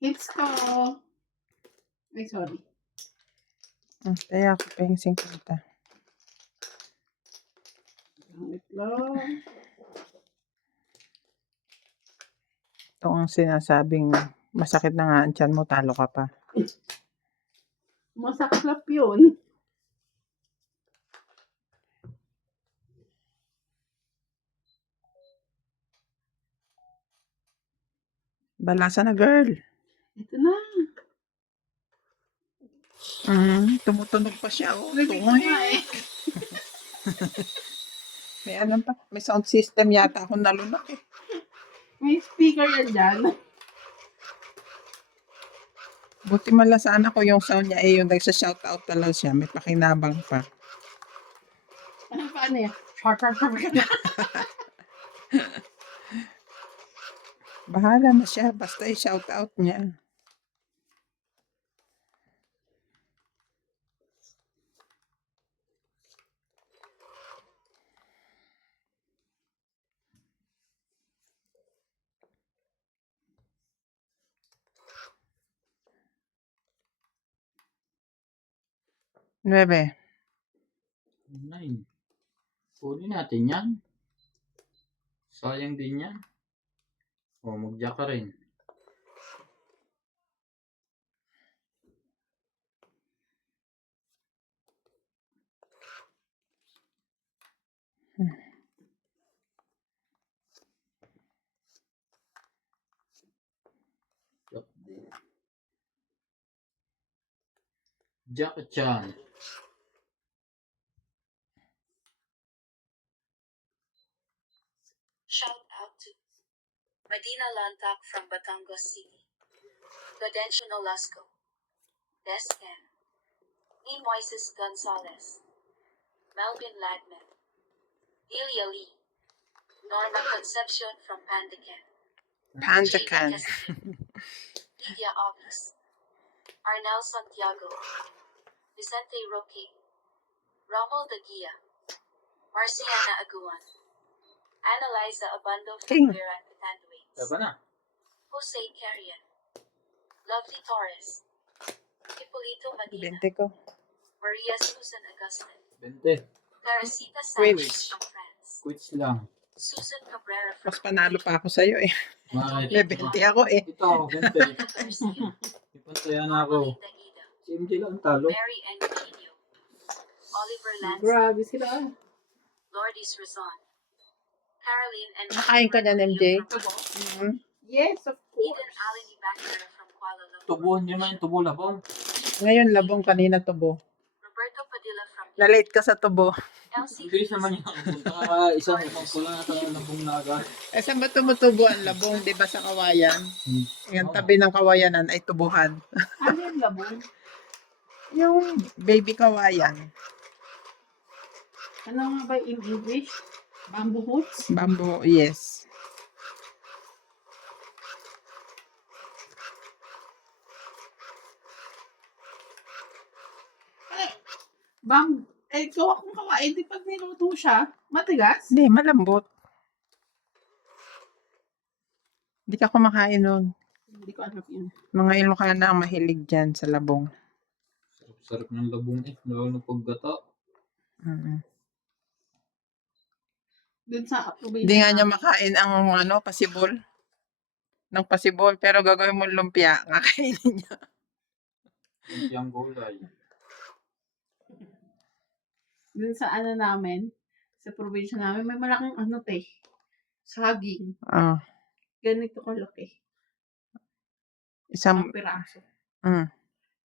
Hits ko. Ay, sorry. Kaya ako pa yung 50. Ang itlog. Ito ang sinasabing masakit na nga ang tiyan mo, talo ka pa. Masaklap yun. Balasa na, girl. Ito na. Tumutunog pa siya. Oh, Rinig ko nga eh. May ano pa? May sound system yata akong nalunak eh. May speaker yan dyan. Buti mala sana ko yung sound niya yung nagsa-shoutout talaga siya. May pakinabang pa. Paano yan? Bahala na siya. Basta i-shoutout niya. Nuebe. 9. Kunin natin yan. Sayang din yan. O, mag-jack ka rin. Jack din. Jack-chan. Shout out to Medina Lantak from Batangas City, Gadencio Nolasco, Descan, E. Moises Gonzalez, Melvin Ladman, Delia Lee, Norma Concepcion from Pandacan, Pandacan. Lydia August, Arnel Santiago, Vicente Roque, Rommel Daguia, Marciana Aguan, Annalisa Abando King. from Vera Patanduanes, Taba na. Jose Carrion, Lovely Torres, Hipolito Medina, 20 ko. Maria Susan Agustin, 20. Teresita Wait. Sanchez from France, Quits lang. Susan Cabrera from Mas panalo pa ako sa'yo eh. May Bakit? 20 ako eh. Ito ako, 20. Garcia, Ipantayan na ako. Carmelita Ida, Si MJ lang talo. Mary N. Quino, Oliver Lance, Grabe sila. Lourdes Rizon, Caroline N. Nakain ka niyan, MJ? Yes, of Eden course. Allen Ibangara from Kuala Lumpur, Tubuhan niyo man yung tubo labong. Ngayon labong, kanina tubo. Roberto Padilla from Na-late ka sa tubo. LC Ang bilis naman yung punta. Isang pula na tayo labong na agad. Eh, saan ba tumutubo ang labong? Di ba sa kawayan? Yung tabi ng kawayanan ay tubuhan. Ano yung labong? Yung baby kawayan. Ano nga ba in English? Bamboo hoots? Bamboo, yes. Ikaw akong kawain. Di pag niluto siya, matigas? Hindi, malambot. Hindi ka kumakain nun. Hindi ko alam yun. Mga Ilocana ang mahilig dyan sa labong. Sarap ng labong eh. Lalo na paggata. Dun sa probinsya. Hindi nga niya makain ang pasibol. Ng pasibol, pero gagawin mo lumpia, kakainin niya. Yung gulay. Dun sa namin, sa probinsya namin, may malaking saging. Ganito kalaki. Isang, Ang piraso.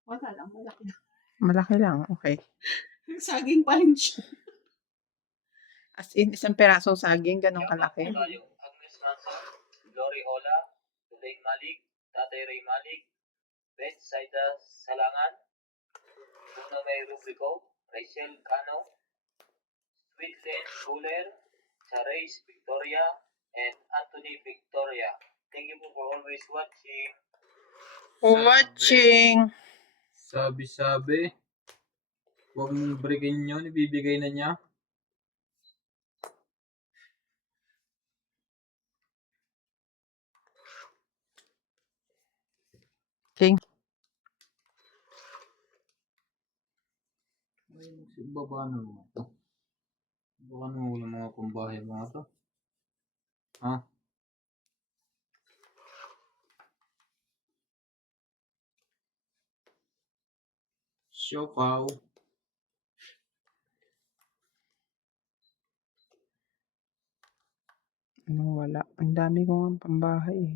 Wala lang, malaki lang. malaki lang, okay. Saging pa rin siya. As in, isang perasong saging, ganun kalaki. Agnes Ransom, Glory Ola, Tulay Malik, Tatay Ray Malik, Beth Saida Salangan, Uno May Rubrico, Rachel Cano, Sweetland Schuler, Charis Victoria, and Anthony Victoria. Thank you for always watching. Sabi-sabi. Huwag mong breakin yun, ibibigay na niya. King. Ay, baba na mga to. Baka nung mga pambahay mga to. Ha? Siopaw. Wala. Ang dami ko nga pambahay eh.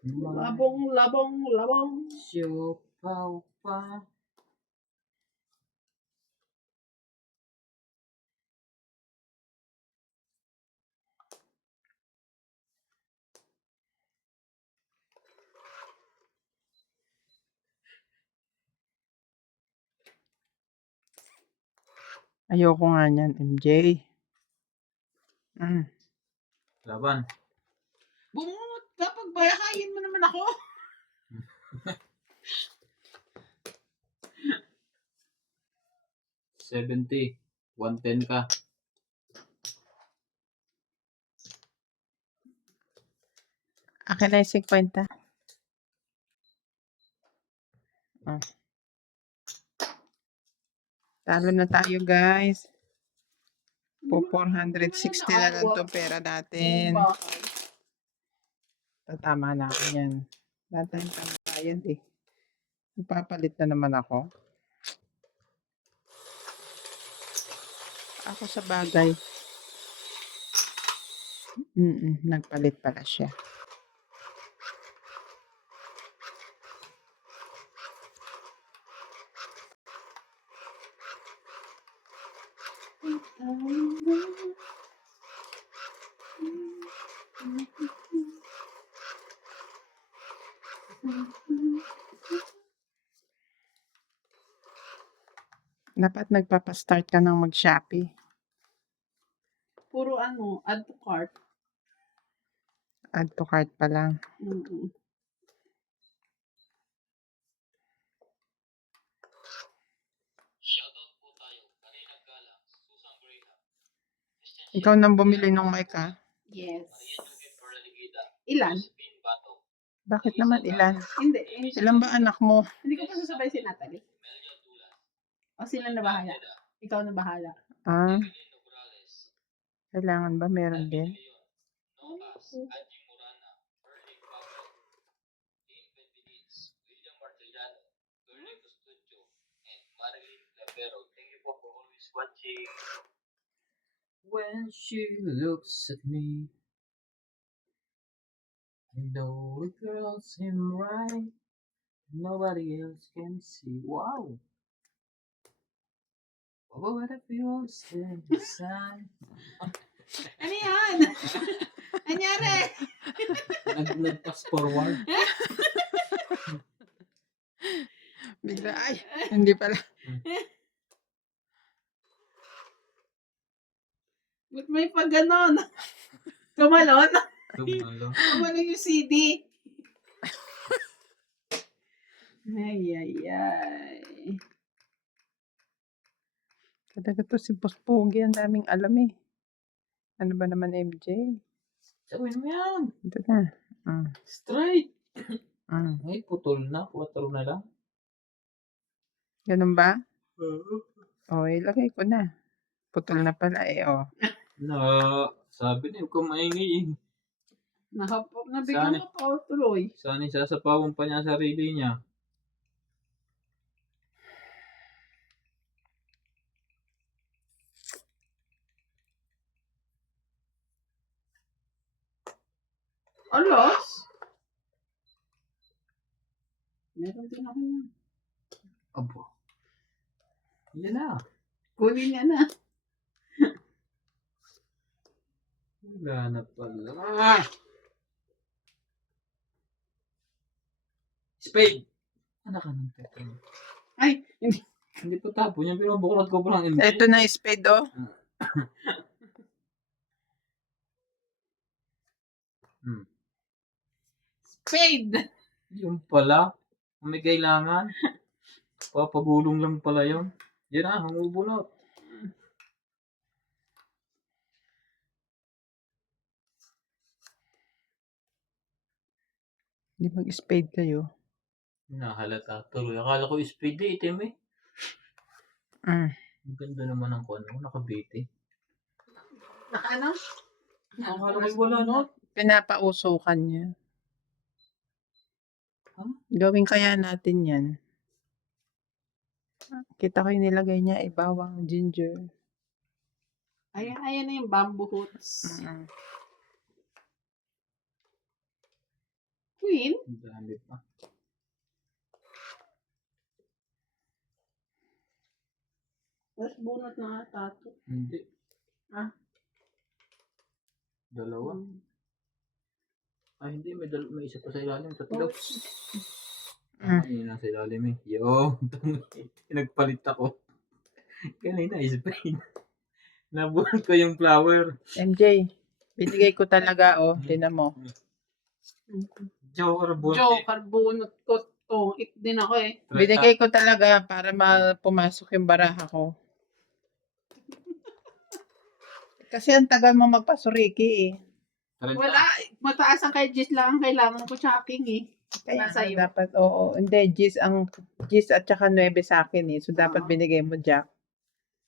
Labong. Siopaw pa. Ayoko nga niyan, MJ. Laban. Bumungot ka, pagbayakayin mo naman ako. $70. 110 ka. Akin na yung 50. Talo na tayo, guys. Po 460 na lang itong pera natin. Tama na ako yan. Lahat na yung pangbayad eh. Ipapalit na naman ako. Ako sa bagay. Nagpalit pala siya. Dapat nagpapastart ka ng mag-Shopee. Puro add to cart. Add to cart pa lang. Shoutout po tayo. Kanina Galang, Susan Graham. Ikaw nang bumili ng mic ha? Yes. Maria Perligida. Ilan? Josephine Bato. Bakit naman ilan? Hindi. Ilan ba anak mo? Hindi ko pa sasabay si Natalie. Melia Dulas. O sila na bahala. Ikaw na bahala. Evelyn Nograles. Kailangan ba meron din? Novas. Angie Morana. Erling Pablo. Kim Benveniz. William Martellano. Curly Custodio. And Marilyn Lavero. Thank you for always watching. When she looks at me, I know the girl seem right. Nobody else can see. Wow. What if you all stand beside? Ano yan? Anyari? Nag-pass forward. Bigla, ay, hindi pala. Ba't may pag ganon? Tumalon? Tumalo. Tumalon yung CD. Ay. Talaga to si Boss Pogi, ang daming alam eh. Ano ba naman MJ? Sabihin mo yan. Ito na. Straight. Ay, putol na. 4 na lang. Ganun ba? Ilagay ko na. Putol na pala eh, Sabi niyo kung maingay eh. Nabigyan ko pa tuloy. Sana isasapawan pa niya sarili niya. Alos? Meron din ako yan. Abo. Yan na. Kunin niya na. Wala na pala. Spade! Anak ka ng tete. Ay, Hindi pa tapon yan, pero bukulat ko pa lang. Ito na spade oh. Spade! Yung pala. Kung may kailangan. Papagulong lang pala yun. Yan na, humubunot. Hindi mag-spade kayo. Nahalata tuloy. Akala ko speed eh, itim eh. Mm. Ang ganda naman ng kuno, nakabiti. Naka ano? Akala ko wala na. Pinapausukan niya. Huh? Gawin kaya natin yan. Kita ko yung nilagay niya, bawang, ginger. Ayan na yung bamboo hoots. Mm. Queen? Ang dami pa. Mas bunot na tato. Hindi. Ah. Dalawa. Hmm. Ay, hindi. May isa pa sa ilalim. Tatlo. Mm. Yun lang sa ilalim eh. Yo, nagpalit ako. Kanina, spade. Nabunot ko yung flower. MJ, binigay ko talaga, oh. Tinan mo. Joker, bunot. Joker, bunot ko to. It din ako eh. Binigay ko talaga para pumasok yung baraha ko. Kasi ang tagal mo magpasuriki eh. Wala. Mataas ang kay Jis lang ang kailangan ko checking eh. Kaya Nasa iyo. dapat, oo. Hindi, Gis at saka 9 sa akin eh. So, dapat binigay mo Jack.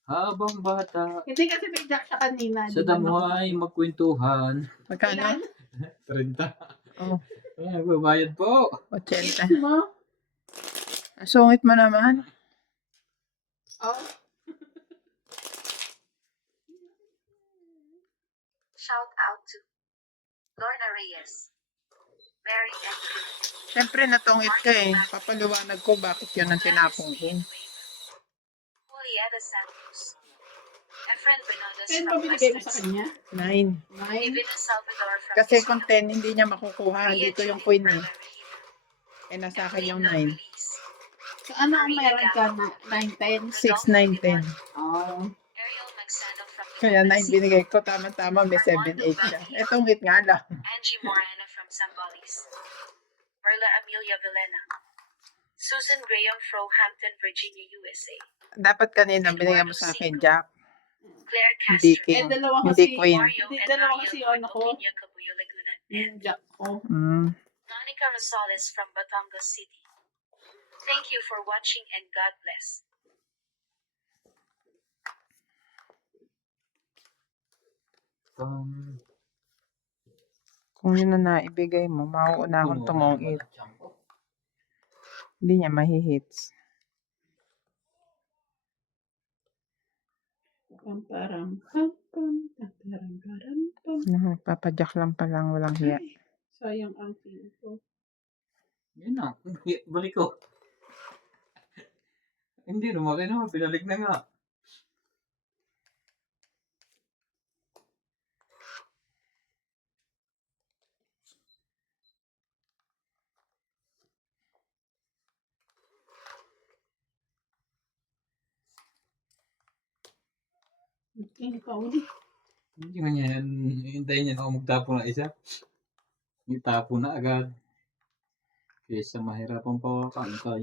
Habang bata, Hindi kasi may jack siya kanina. sa di ba, no? damuhay magkwentuhan. Magkano? 30. Oh, Nagbabayad po. 80. Mo? Ang sungit mo naman. Oh. Shout out to Lorna Reyes, Mary and Siyempre, natungit ka eh. Papaliwanag ko bakit yun ang tinapong ko. Julieta Santos, Efren Bernardes Kaya from ba binigay mo sa Western kanya? 9. Nine? David Salvador from Kasi Quezon, kung 10, hindi niya makukuha. Dito yung queen eh. Eh, nasa akin yung 9. So, ano ang meron ka na 9, 10? 6, 9, 10. Oh. Ariel Maxano from Kaya 9 Philippines, binigay ko. Tama-tama, may 7, 8 siya. Etong hit nga lang. Angie Moreno from Zambales, Merla Amelia Villena, Susan Graham from Hampton, Virginia, USA, Dapat kanina binigay mo sa akin, Jack. Claire Hindi Castro, king. dalawa Hindi kasi- queen. Mario Hindi, and dalawa Ariel kasi from ano ko. Opinia, Cabullo, Laguna, and Yung jack ko. Monica Rosales from Batangas City. Thank you for watching and God bless. Kung yun na naibigay mo, mauuna akong tumungit. Hindi niya mahihits. Pam-param, pam-pam, pam-param, pam. Nagpapadyak lang palang, walang hiya. Ay, sayang ang pin ko. Yun na. Balik ko. Hindi, lumaki naman. Pinalik na nga. King ka ulit. Hindi nga niya yan. Hintayin niya ako magtapo na isa. Itapo na agad. Kesa mahirapan pa ako kantay.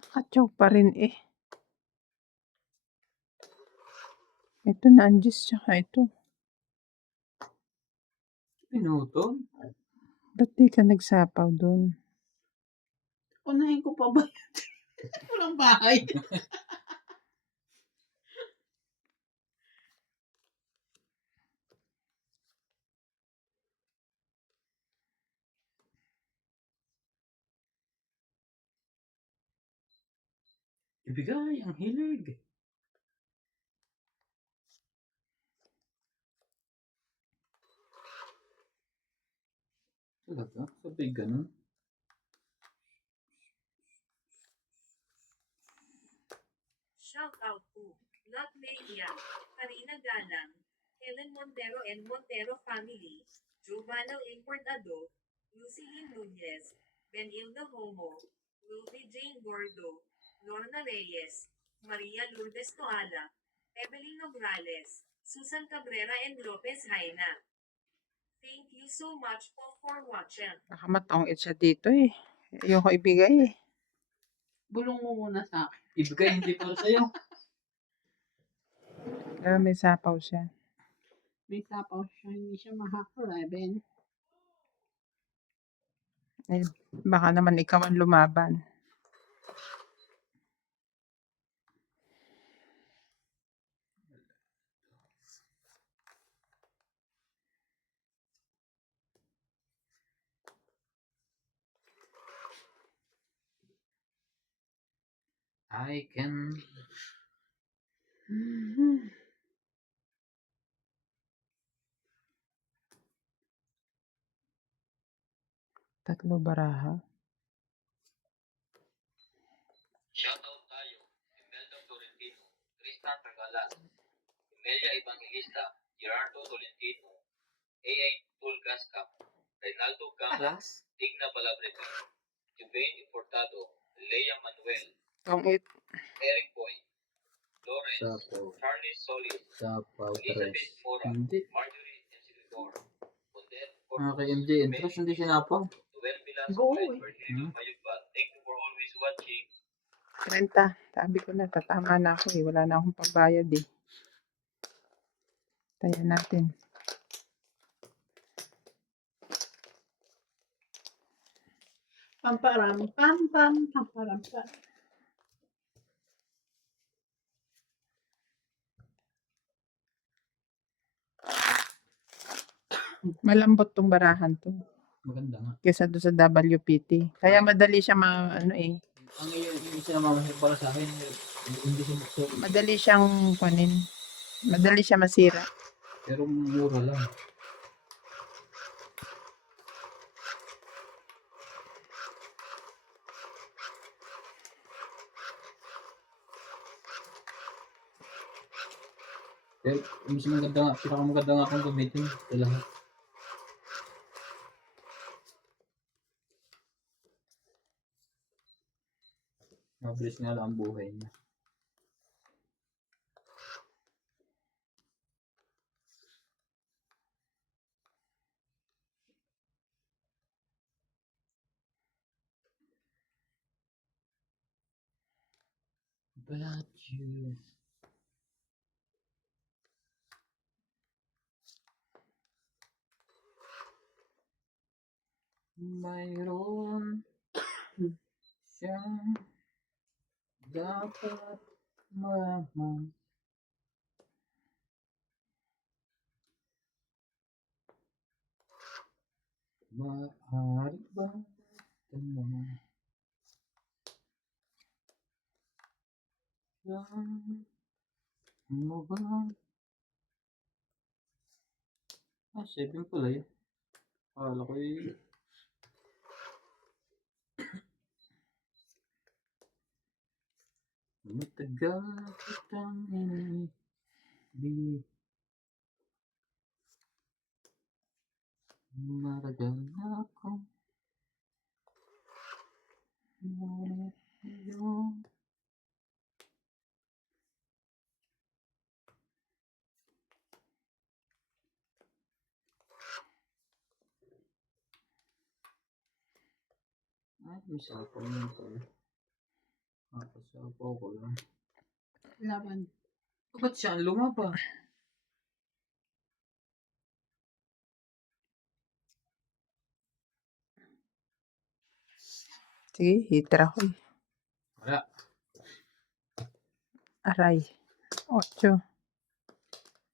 Nakatsaw pa rin eh. Ito na ang Diyos, tsaka ito. Pinutol. Ba't di ka nagsapaw doon? Unahin ko pa ba yun? Walang bahay. Ibigay ang hilig. Talaga? Sabay ganun? Shout out to Lot Melia, Karina Galang, Helen Montero and Montero family, Juvenal Importado, Lucilin Nunez, Benilda Homo, Ruby Jane Gordo, Lorna Reyes, Maria Lourdes Toala, Evelyn Nograles, Susan Cabrera and Lopez Haina. Thank you so much po for watching. Baka matungit siya dito eh. Ayoko ibigay eh. Bulong mo muna sa akin. Ibigay hindi para sa'yo. Pero may sapaw siya. May sapaw siya, hindi siya mahaka-11. Eh, baka naman ikaw ang lumaban. I can... Tatlo baraha. Shoutout tayo. Imelda Tolentino, Tristan Regalan, Imelia Evangelista, Gerardo Tolentino, A.I. Tulgascam, Reynaldo Gama, Alas. Digna Balabrete, Jubain Importado, Lea Manuel, Tong it. Eric Boy, Lawrence, Sapaw. Charlie Solis, Sapaw. Elizabeth Mora, Hindi. Marjorie Ensilidor, Bondet Kay MJ Entras, hindi sinapaw. Noel Vilas, Go, Fred eh. Virgilio Mayugba. Thank you for always watching. 30. Sabi ko na, tatama na ako eh. Wala na akong pagbayad eh. Tayan natin. Pamparam, pam, pam, pamparam, pam. Malambot tong barahan to. Maganda nga. Kesa doon sa WPT. Kaya madali siya ano eh. Ang yung isa na mamahal para sa akin, hindi siya bukso. Madali siyang kunin. Madali siya masira. Pero mura lang. Pero mas maganda nga, pinakamaganda nga akong gamitin sa lahat. Mabilis nga lang ang buhay niya. But you... Mayroon siyang dapat malaman. Maaari ba tanong lang mo ba? 7 pala yun. Akala ko eh. Matagal kitang inibig. Matagal na akong ngunit ngayon. Ay, may sapaw yun pala. Sapaw ko lang. Laban. Ba't siya ang lumaba? Sige, hitra ko eh. Wala. Aray. 8.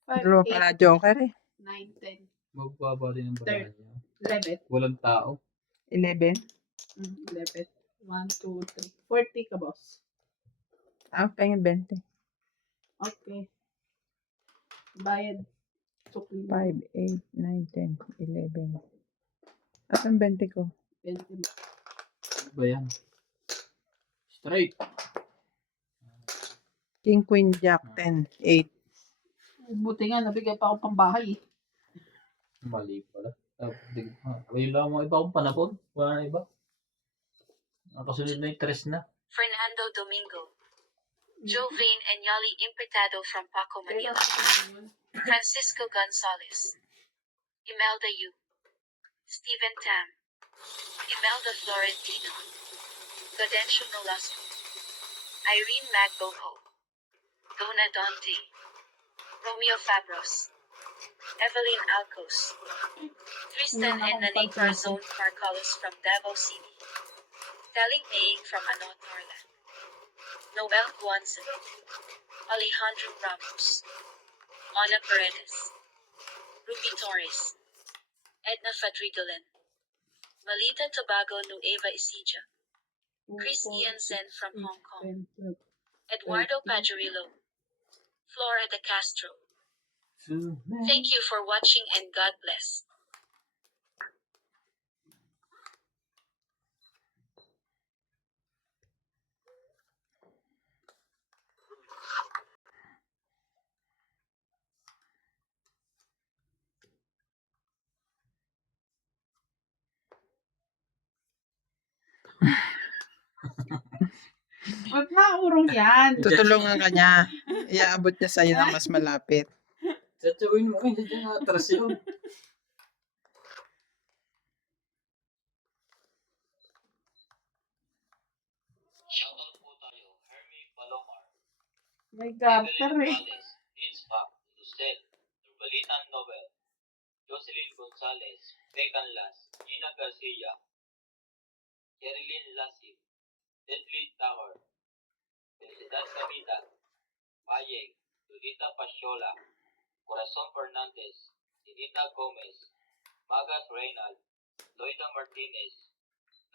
5, Dalawa 8, pala joker eh. 9, 10, Magbaba din ang barahan niya. 11. Walang tao. 11. 11. 1, 2, 3. 40 ka, boss. Pengin 20. Okay. Bayad. Sukli. 5, 8, 9, 10, 11. Asan 20 ko? 20. Ano ba yan? Straight. King, Queen, Jack, 10, 8. Buti nga, nabigay pa ako pang bahay. Mali pala. Ayun lang mga iba akong panapon. Wala na iba. Nakasunod na yung tres na. Fernando Domingo. Jovain Enyali Impretado from Paco, Manila. Francisco Gonzalez. Imelda Yu. Stephen Tam. Imelda Florentino. Gadencio Nolasco. Irene Magboho, Donna Dante, Romeo Fabros, Evelyn Alcos, Tristan and Naning Parzon Marcalos from Davao City, Teling Naing from Anot Norland, Noel Guanzon, Alejandro Ramos, Ana Paredes, Ruby Torres, Edna Fadrigolen, Malita Tobago Nueva Ecija, Chris Ian Sen from Hong Kong, Eduardo Pajarillo, Flora de Castro. Thank you for watching and God bless. Wag na, urong yan. Tutulungan ka niya. Iaabot niya sa'yo na mas malapit. Tsatsuin mo kasi dyan atras yun. Shoutout po tayo, Hermie Palomar, May gafter Evelyn eh. Valdez, Nils Pac, Lucel, Nurbalitan Nobel, Jocelyn Gonzalez, Becan Las, Gina Garcia, Jerilyn Lassie, Deadly Tower, Felicidad Camita, Payeg, Lolita Pasiola, Corazon Fernandez, Sinita Gomez, Magas Reynald, Loida Martinez,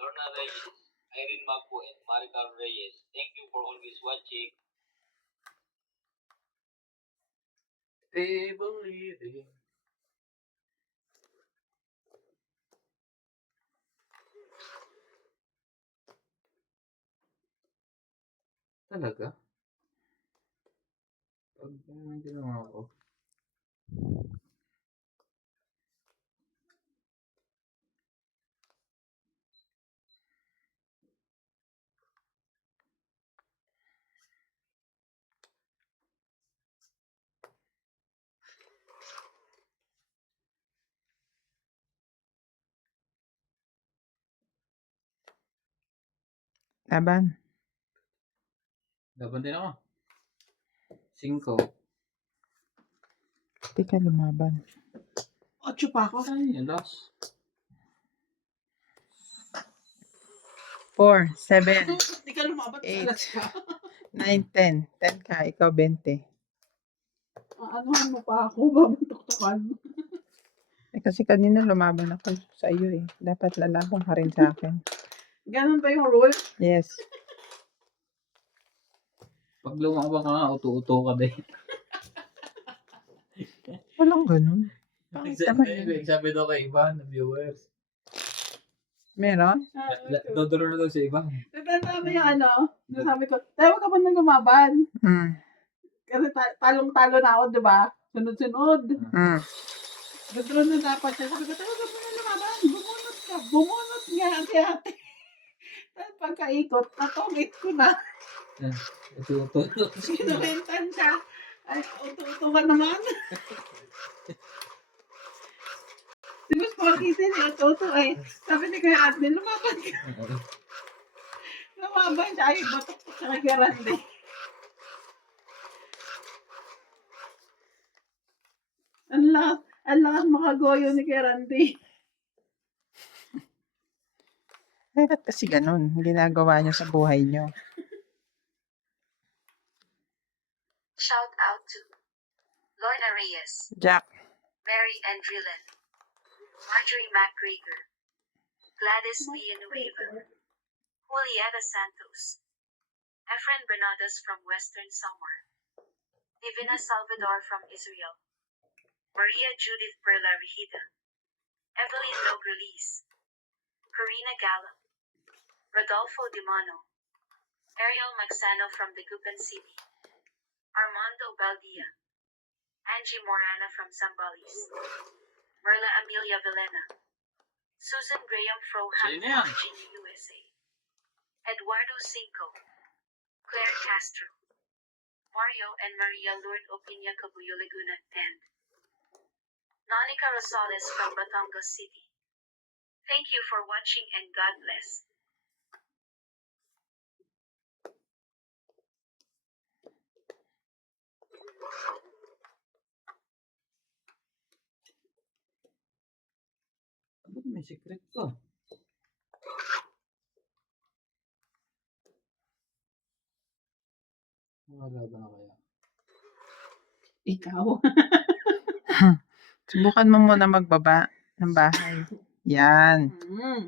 Lorna Reyes, Irene Magpo, and Maricar Reyes. Thank you for always watching. Table living. Talaga? Pag ginawa ko. Laban. Laban din ako. 5. Hindi ka lumaban. 8 pa ako. Ay, last. 4, 7, Hindi ka lumabat sa alas ka. 9, 10. 10 ka, ikaw 20. Anuhan mo pa ako, babatok-tokan. Kasi kanina lumaban ako sa iyo eh. Dapat lalaban ka rin sa akin. Ganun ba yung rule? Yes. Pag lumaban ka nga, uto-uto ka din. Walang ganun. Bakit naman yun? Sabi daw kay iba na viewers. Meron? Dodoro na daw sa iba. Natanda mo yung nasabi ko, tayo ka ba nang lumaban? Hmm. Kasi talong-talo na ako, di ba? Sunod-sunod. Hmm. Dodoro na dapat siya. Sabi ko, tayo ka ba nang lumaban? Bumunot ka. Bumunot nga si ate. Tapos pagkaikot, natungit ko na. Uto-uto. Sinuwentan siya. Ay, uto-uto ka naman. Si Mas Pakitin, uto-uto eh. Sabi ni Kuya Admin, lumaban ka. Lumaban siya. Ay, batok ko siya kay Garande. Ang lakas makagoyo ni Garande. Bakit kasi ganun? Ginagawa nyo sa buhay nyo. Shout out to Lorna Reyes, Jack. Mary Andrillen, Marjorie MacGregor, Gladys Villanueva, Julieta Santos, Efren Bernadas from Western Samar, Divina Salvador from Israel, Maria Judith Perla Rigida, Evelyn Logrelis, Karina Gallo, Rodolfo Dimano, Ariel Magsano from Dagupan City, Armando Baldia, Angie Morana from Zambales, Merla Amelia Villena, Susan Graham Froham, Sino yan? Virginia, USA, Eduardo Cinco, Claire Castro, Mario and Maria Lourdes Opinia Cabuyo Laguna, and Nonica Rosales from Batangas City. Thank you for watching and God bless. May secret pa. Wala ba na kaya? Ikaw. Subukan mo muna magbaba ng bahay. Yan. Mm.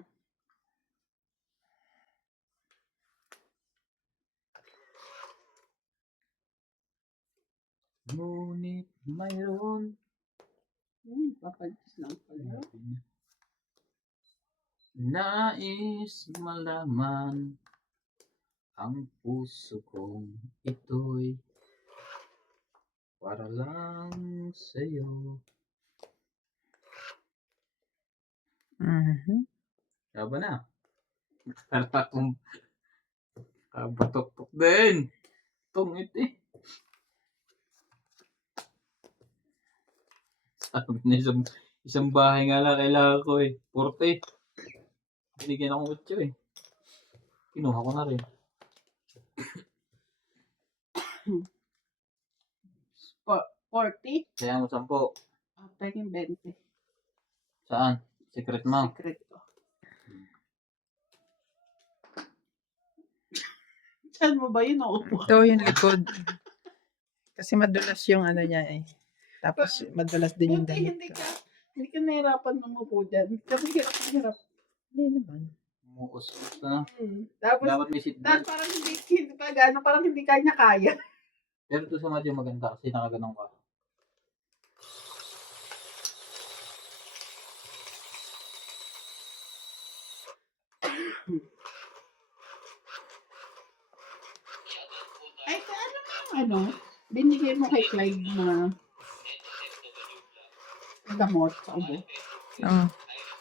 Ngunit mayroon. Papadis lang pala. Nais malaman ang puso kong ito'y para lang sa'yo. Mhm. Kaba na. Karatakong kabatok-tok din. Tungit eh. Sabi na isang bahay nga lang kailangan ko eh. 40. Binigyan akong 8 eh. Kinuha ko na rin. Po- 40? Kaya mo 10. Pwedeng 20. Saan? Secret mo. Secret ko. Saan mo ba yun? Naupo. Ito yung likod. Kasi madulas yung ano niya eh. Tapos madulas din yung Buti damit ko. hindi ka nahirapan umupo dyan. Kasi hirap na hirap. Hindi naman. Mukus na. Tapos, Dapat may seatbelt. parang parang hindi kanya-kaya. Pero ito sa madyo maganda kasi nakaganong ka. Ay, binigay mo kay Clyde na gamot sa ubo. Oh,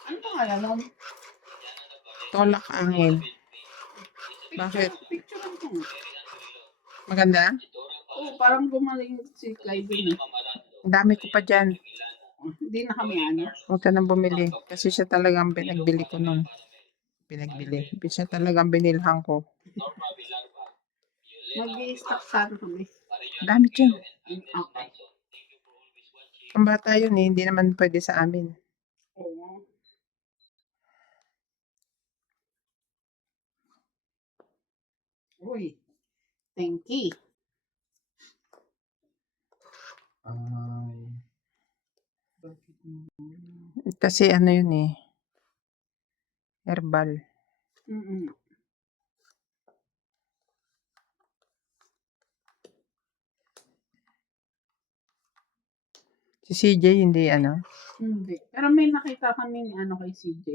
Ano pangalan nun? tolak angin. Bakit? Picture ko. Maganda? Oo, parang gumaling si Clyde dun eh. Ang dami ko pa dyan. Hindi na kami ano. Huwag ka nang bumili. Kasi siya talagang pinagbili ko nun. Siya talagang binilhan ko. Mag-i-stock sana kami. Ang dami dyan. Okay. Ang bata yun eh. Hindi naman pwede sa amin. Oo. Uy. Thank you. Ay. Kasi ano yun eh. Herbal. Mm-mm. Si CJ hindi ano. Hindi. Pero may nakita kami kay CJ.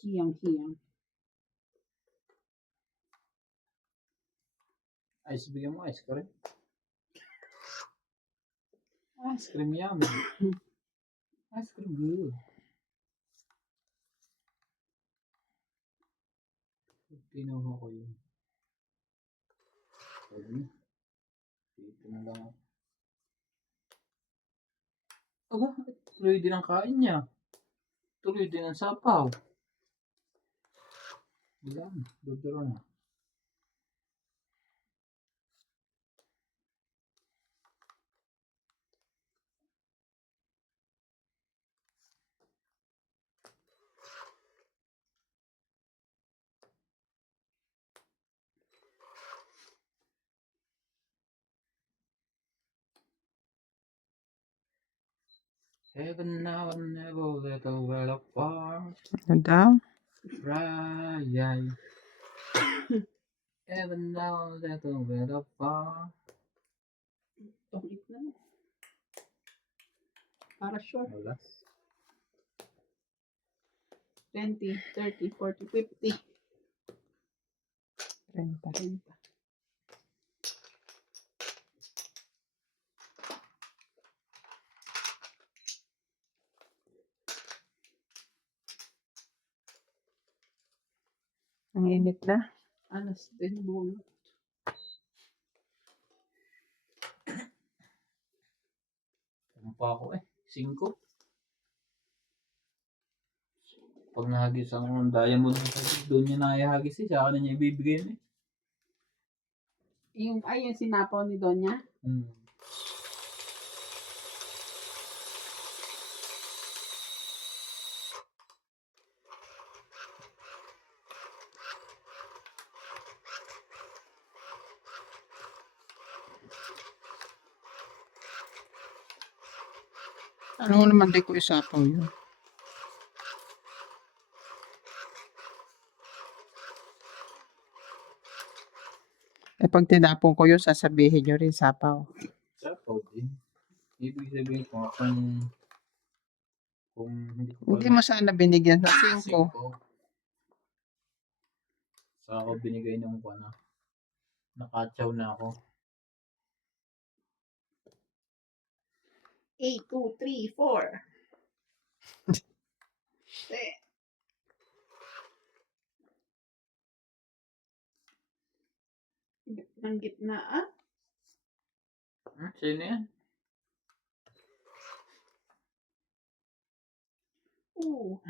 Hiyang. Ice, bigyan mo ice cream. Ice Ice cream yummy. Ice cream good. Kinuha ko yun. Ayun. Dito na lang ako. Aba, tuloy din ang kain niya. Tuloy din ang sapaw. Wala na. Dodoro na. Heaven now and never little well apart. Ano daw? Right. Heaven now and little well apart. Tungit na. Para sure. Wala. 20, 30, 40, 50. 30. 30. Ang init na. Alas din buong. Ano pa ako 5. Pag nahagis ang diamond doon niya nakihagis sa akin na niya ibibigay na Yung sinapaw ni Donya. Ano naman di ko isapaw yun. Eh pag tinapon ko yun, sasabihin nyo rin sapaw. Sapaw din. Ibig sabihin ko kung hindi ko Hindi mo sana binigyan sa 5. 5. Saka ako binigay nung nakatsaw na ako. 8, 2, 3, 4. Ng gitna, ah? Sino yan? Oo.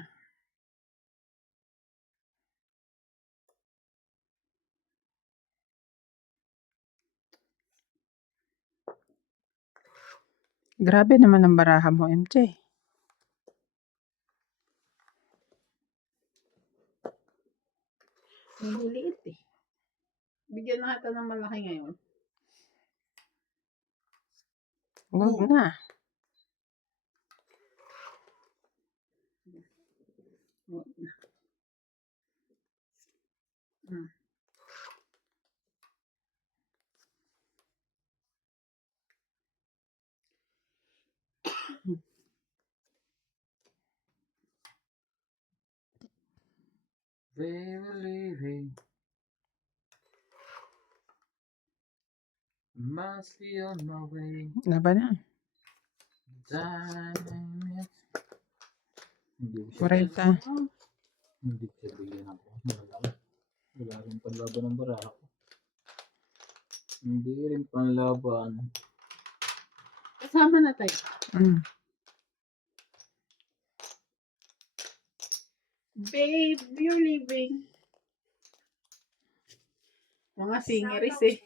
Grabe naman ang baraha mo, MJ. Ang liliit eh. Bigyan na kita ng malaki ngayon. Huwag na. Huwag na. Hmm. Very living. Must be on my way. Laban na. Time. Hindi ko 40. Hindi ko siya bigyan ako. Wala rin panlaban ng baraha ko. Hindi rin panlaban. Kasama na tayo. Babe, you're leaving. Mga singeries eh.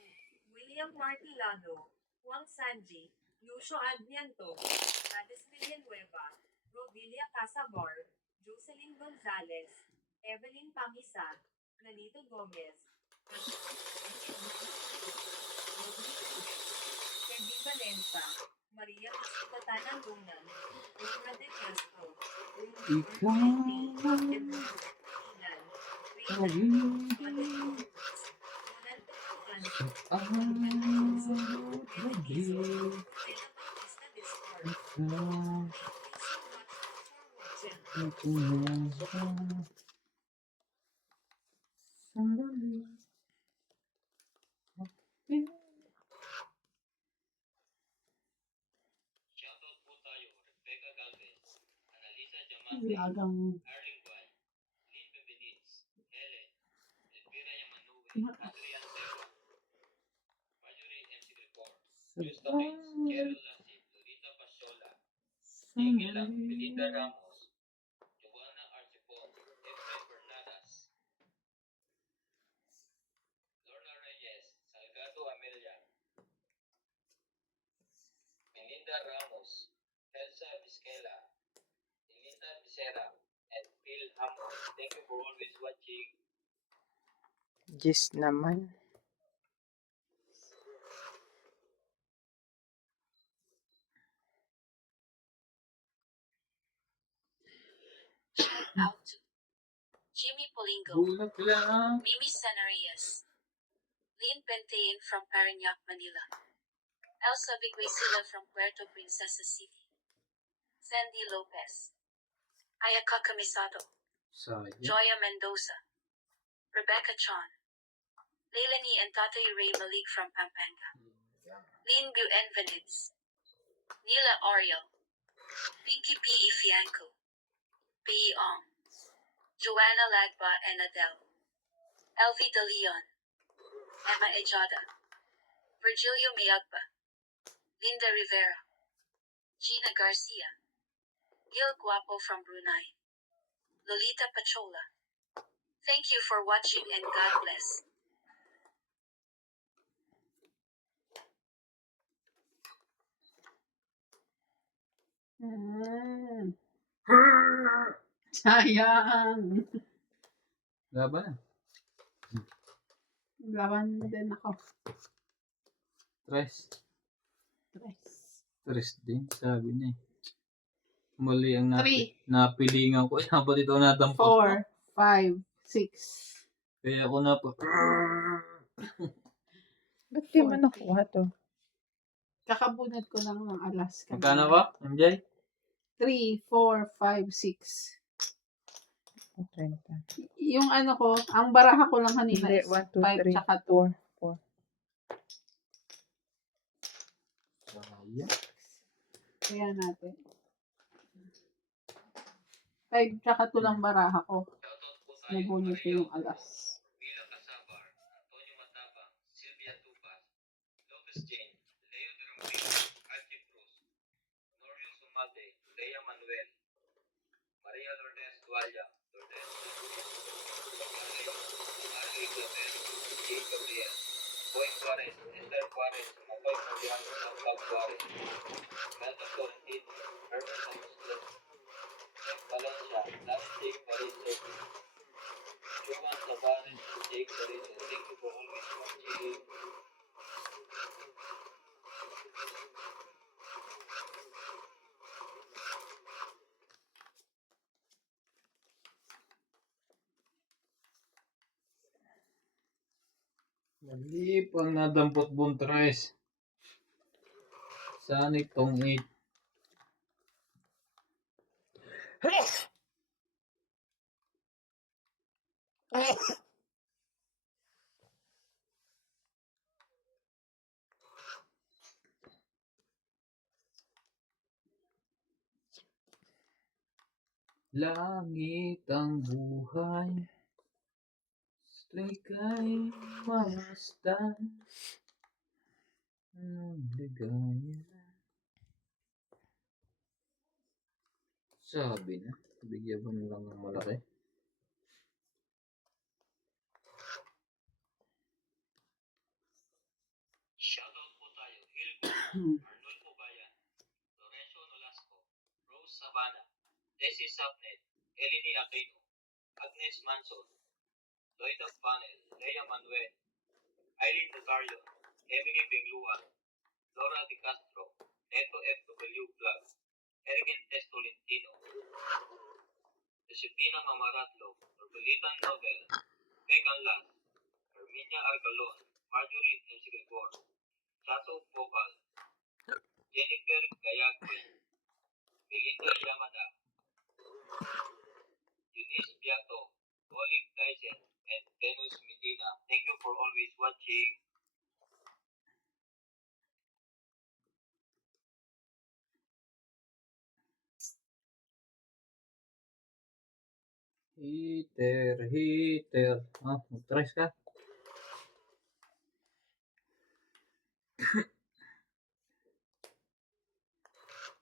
William Martilano, Juan Sanji, Lucio Admianto, Gladys Villanueva, Rovilia Casabar, Jocelyn Gonzalez, Evelyn Pamisa, Nanito Gomez, Kevin Valenza, Maria Cristina Luna, Luna de Castro, Shoutout po tayo, Rebecca Galvez, Annalisa Diamante, Lagang Arling Guay, Lynn Benitez, Helen, Elvira Yamanue, Adrian Serra, Marjorie MC Report, Justa Reyes, Cheryl Lassie, Lorita Pasola, Tingin lang, Belinda Ramos, Joanna Arcipon, Efren Bernadas, Lorna Reyes, Salgado Amelia, Melinda Ramos, Elsa Vizquela, Elita Becerra, and Phil Hamon. Thank you for always watching. Jis naman. Shout out to Jimmy Polingo, Bulak lang. Mimi Sanarias, Lynn Pentain from Parañaque, Manila, Elsa Viguisila from Puerto Princesa City, Sandy Lopez, Ayaka Kamisato, Sayang. Joya Mendoza, Rebecca Chon, Leilani and Tatay Ray Malik from Pampanga, Lynn Buenvenides, Nila Ariel, Pinky P. Fianco, P. Ong, Joanna Lagba and Adele, Elvie De Leon, Emma Ejada, Virgilio Miagba, Linda Rivera, Gina Garcia, Gil Guapo from Brunei, Lolita Pachola. Thank you for watching and God bless. sayang. Laban na. Laban din ako. Tres. Tres. Tres din. Sabi niya eh. Mali ang Three. napilingan ko. Dapat ito natampot ko. 4, 5, 6. Kaya ako na po. Ba't di mo nakuha to? Kakabunot ko lang ng alas. Magkano ba, MJ? 3, 4, 5, 6. 30. Yung ano ko, ang baraha ko lang kanina Hindi, is 1, 2, 5 3, tsaka 4, 4. Sayang. Kaya natin. 5 tsaka 2 lang baraha ko. Shoutout po tayo Nabunot ko yung alas. Mila Casabar, Antonio Matapang, Sylvia Tupas, Lopez Jane, Leo de Romero, Archie Cruz, Norio Sumate, Lea Manuel, Maria Lourdes Dualla, Lourdes, Arley Claver, Jay Gabriel, Boy Juarez, Esther Juarez, Makoy Mariano, Sam Juarez, Melton Florentino, Herman Samuslet, Jeff Valencia, Last Jake Parise, Jovan Tavares, Jake Parise, thank you for always watching. Mali pang nadampot buntres. Saan itong 8? Langit ang buhay, ika'y mamasdan ng ligaya. Sabi na, bigyan mo na lang ng malaki. Shoutout po tayo, Hilbert, Arnulfo Bayan, Lorenzo Nolasco, Rose Sabana, Desi Sapnet, Eleni Aquino, Agnes Manson, Loida Panel, Lea Manuel, Eileen Notario, Emily Bingluan, Laura Di Castro, Neto FW Vlog, Erigen S. Tolentino, Josefina Mamaratlo, Norbelitan Novel, Megan Las, Herminia Argalon, Marjorie M. Gregor, Chato Popal, Jennifer Gayagui, Melinda Yamada, Eunice Biato, Olive Dyson, and Venus Medina. Thank you for always watching. Heater. Ah, mag-tries ka.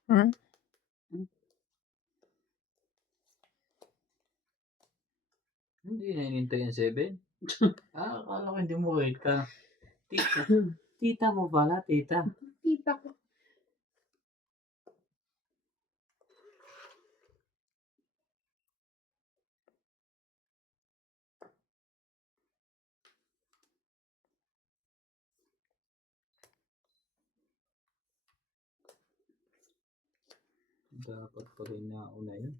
Hmm? Hindi na inintay yung 7. Akala ko hindi mo wait ka. Tita. Tita mo pala, tita. Kita ko. Dapat pa rin nauna yun.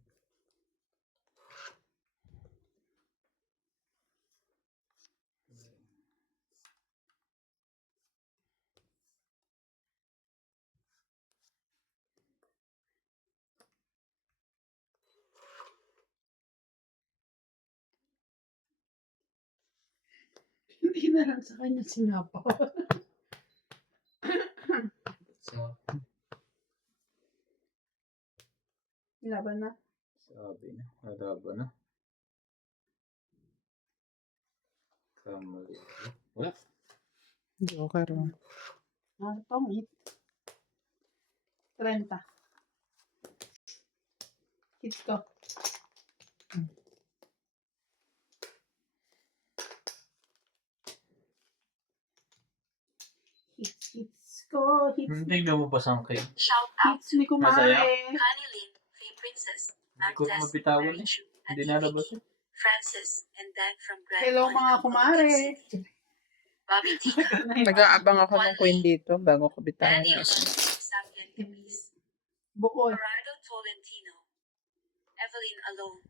Hindi na lang sa kanya sinapaw. So, Laban na. sabi na. Haraban na. Kamali. Wala. Joker lang. Ah, pangit. 30. Hit ko. Hits ko. Hits. Tingnan mo pa sangkay. Shout out Hits ni Masaya? Kumare. Connie Lin, Faye Princess, Hindi ko Agnes, mabitawan eh. Marichu, at Hindi nalabas Vicky, eh. Francis, and Dan from Grand Hello Monica, mga kumare. Philippine City. Bobby Tika, Nag-aabang ako ng queen dito bago ko bitawan Danny yung isa. Alonso, Sabian Capiz, Bukoy. Gerardo Tolentino, Evelyn Alone,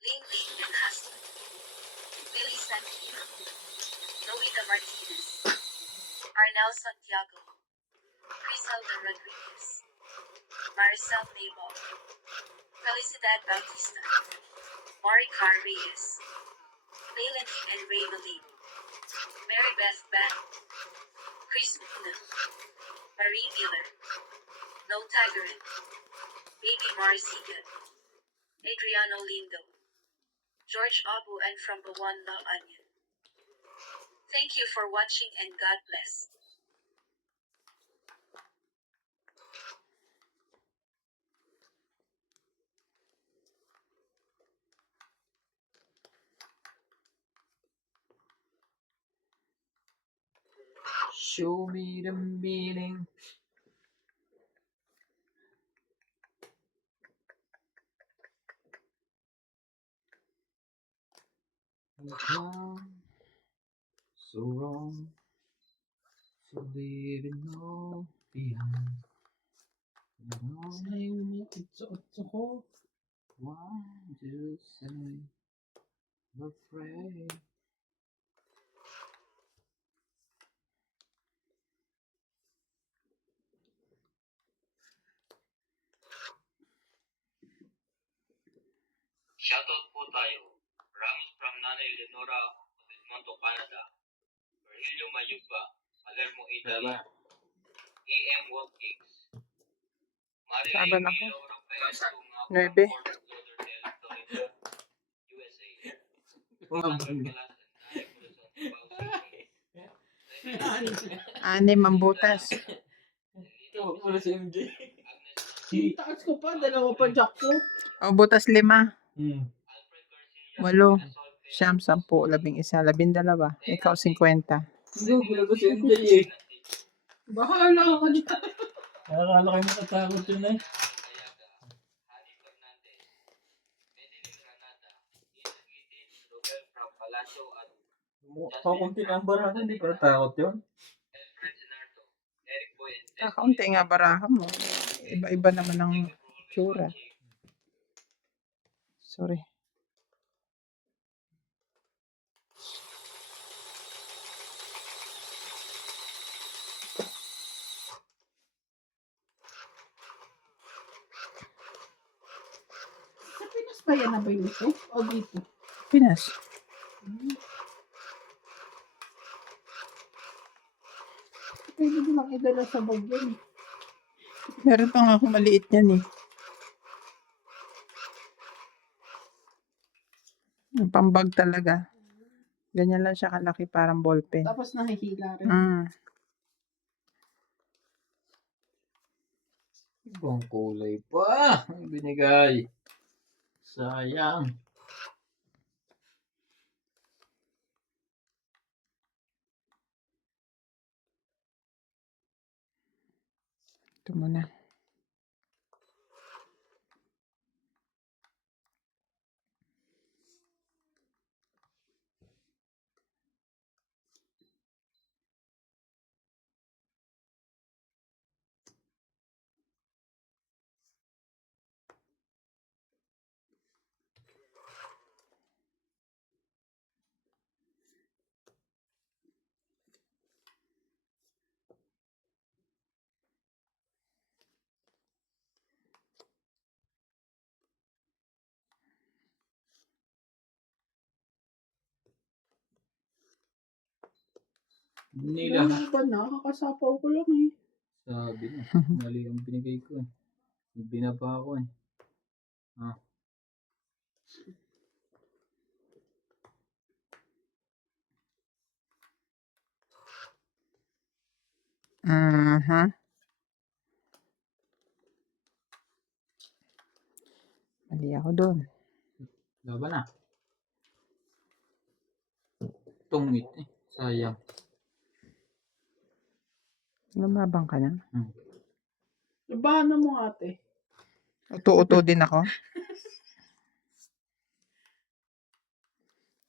Ling Ling and Hustler, Lily Santiago, Loida Martinez, Arnel Santiago, Criselda Rodriguez, Maricel Maybach, Felicidad Bautista, Maricar Reyes, Leyland and Ray Malie, Mary Beth Ban, Chris Una, Marie Miller, No Tagarin, Baby Marcigan, Adriano Lindo, George Abu and from Bawan La Onion. Thank you for watching and God bless. Show me the meaning. Wrong, so wrong, so leaving all behind. Saying it's all. Why do say I'm afraid? Shoutout po tayo. Ramis from Nanay Lenora, Edmonton, Canada. Virgilio Mayuba, Palermo, Italy. EM World Gigs. Marilyn Saban ako. Milo, Rafael Tunga from 9. Fort Lauderdale, Florida, USA. Anim ang butas. Ito, wala si MJ. Yung taas ko pa, dalawa pa jack ko. O, butas 5. 8. 9, 10, 10, 11. 12. Ikaw 50. Wala ko si MJ eh. Bahala ka dyan. Nakakala kayo matatakot yun eh. Hani Fernandez, Madeline Granada, Ina Gitin, Robel from Palacio at Kakunti ng barata, hindi ko natakot yun. Alfred Zenardo, Eric Boy and Kakaunti nga baraha mo. Iba-iba naman ang tsura. Sorry. Sa Pinas ba yan na ba yun ito? O dito? Pinas. Pwede mo lang idala sa bag yan eh. Meron pa nga akong maliit yan eh. Ang pambag talaga. Ganyan lang siya kalaki, parang ballpen. Tapos nahihila rin. Ibang kulay pa. Ang binigay. Sayang. Ito muna. Nila. Ano ba na? Kakasapaw ko lang eh. Sabi na. Mali ang binigay ko eh. Binaba ako eh. Mali ako doon. Laban na. Tungit eh. Sayang. Lumabang ka na. Labanan mo ate. Uto-uto din ako.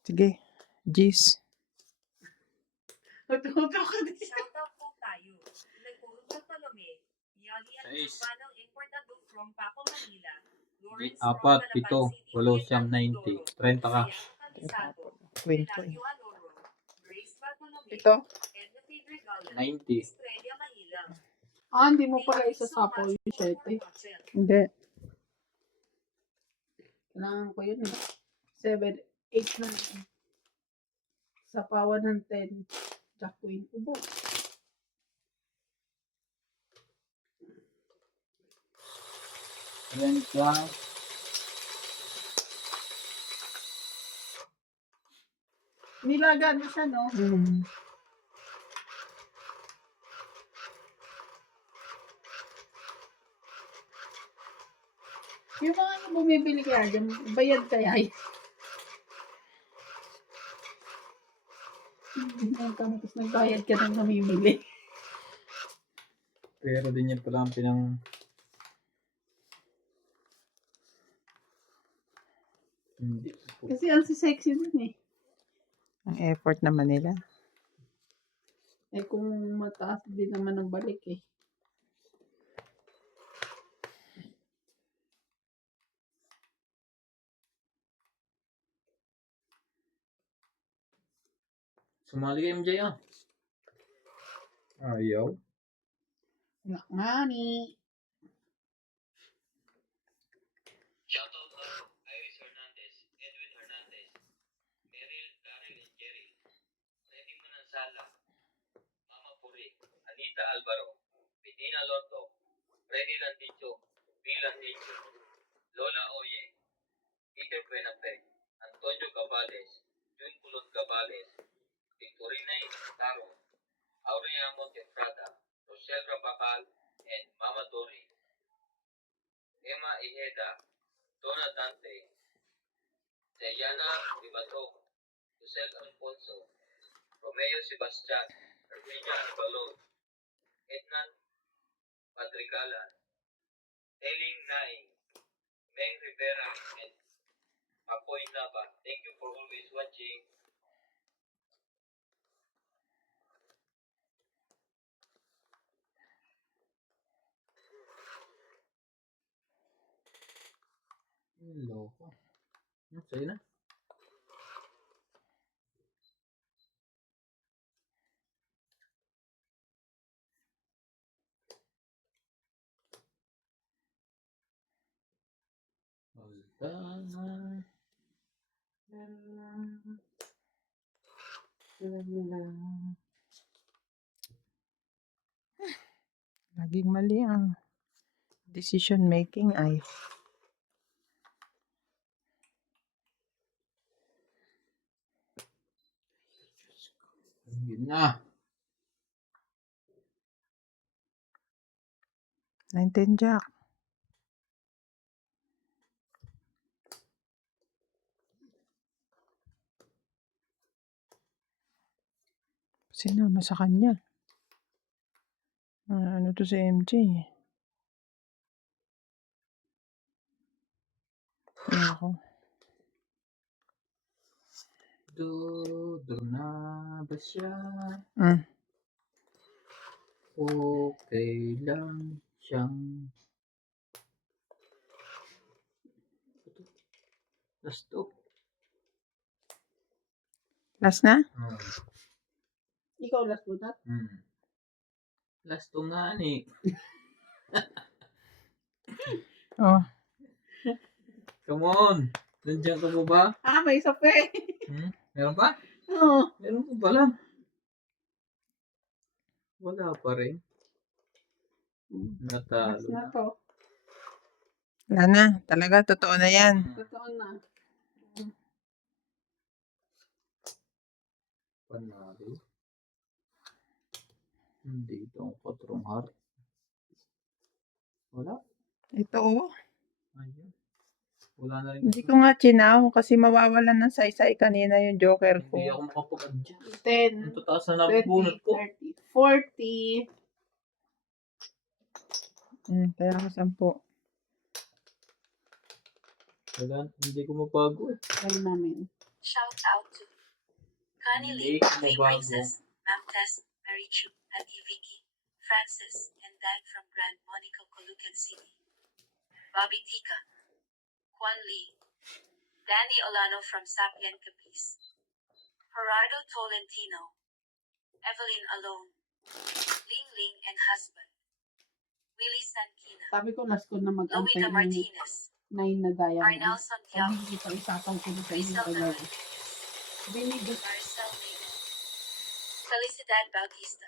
Sige. Jeez. Natuto ka din. Shoutout po tayo. Nagpuro Bartolome, Yali at Nice. Jubanang Importado from Paco, Manila, Lawrence Apat, Roa, pito, Balapan City, walo, Ulitan, siyam, 90. Mindoro. 30 ka. Sayang Kalisado, Kwento eh. Pelagio Anoro, Grace Bartolome, Ito? Edna Faith Regala, 90. Estrella Manila. Hindi mo Thank pala you so isasapaw much yung po for 7. watching. Hindi. Kailangan ko yun eh. 7, 8 na. Sapawan ng 10. Jack Queen. Ubo. Renta. Nilaga na siya, no? Yung mga bumibili kaya dyan, bayad kaya yun. Tapos nagbayad ka ng namimili. Pero din yan pala ang pinang... Hindi. Kasi ang sexy dun eh. Ang effort naman nila. Eh kung mataas din naman ang balik eh. Sumali kay MJ ah. Ayaw. Wala nga ni. Shoutout to Iris Hernandez, Edwin Hernandez, Meryl, Daryl, and Jerry. Ready Manansala, Mama Puri, Anita Alvaro, Medina Lorto, Freddy Landicho, Bill Landicho, Lola Oye, Peter Benape, Antonio Cabales, Jun Pulon Cabales, Victorina Taro, Aurea Montefrada, Rochelle Rapacal, and Mama Dori, Emma Iheda, Donna Dante, Diana Vivato, Josel Alfonso, Romeo Sebastian, Erminia Albalon, Ednan Patricalan, Eling Naing, Meng Rivera, and Apoy Nava. Thank you for always watching. Loko. Sa'yo na. Laging mali ang decision making ay. Yun na. 9-10 Jack. Sinama sa kanya. Ano to si MJ? Ako. Doon na ba siya? Okay lang siyang... Last to. Last na? Ikaw last mo na? Last to nga ni. Oh. Come on. Nandiyan ka mo ba? May isa pa eh. Meron pa? Oo. Meron pa pala. Wala pa rin. Natalo Last na na. to. Wala na. Talaga, totoo na yan. Totoo na. Panalo. Hindi itong 4 heart. Wala. Ito oh. Ayun. Wala na rin. Hindi ko nga chinaw kasi mawawalan ng saysay kanina yung joker ko. Hindi ako makapag-adjust. 10, Ang tataas na nabubunot 30, ko. 30, 40. Kaya ako 10. Wala, hindi ko mabago eh. Try namin. Shout out to Connie Hindi Lee, ko Lee mabago. Princess, Ma'am Tess, Mary Chu, Ati Vicky, Francis, and Dan from Grand Monica, Colucan City. Bobby Tika, Juan Lee, Danny Olano from Sapien Capiz, Gerardo Tolentino, Evelyn Alone, Ling Ling and husband, Willie Sankina, Sabi ko, last ko na mag-antay Loida ng Martinez, 9 na diamond. Arnel Pag Santiago, hindi kita isasang ko na sa inyo Rizal talaga. Rodriguez, Binigay. Maricel Vega, Felicidad Bautista,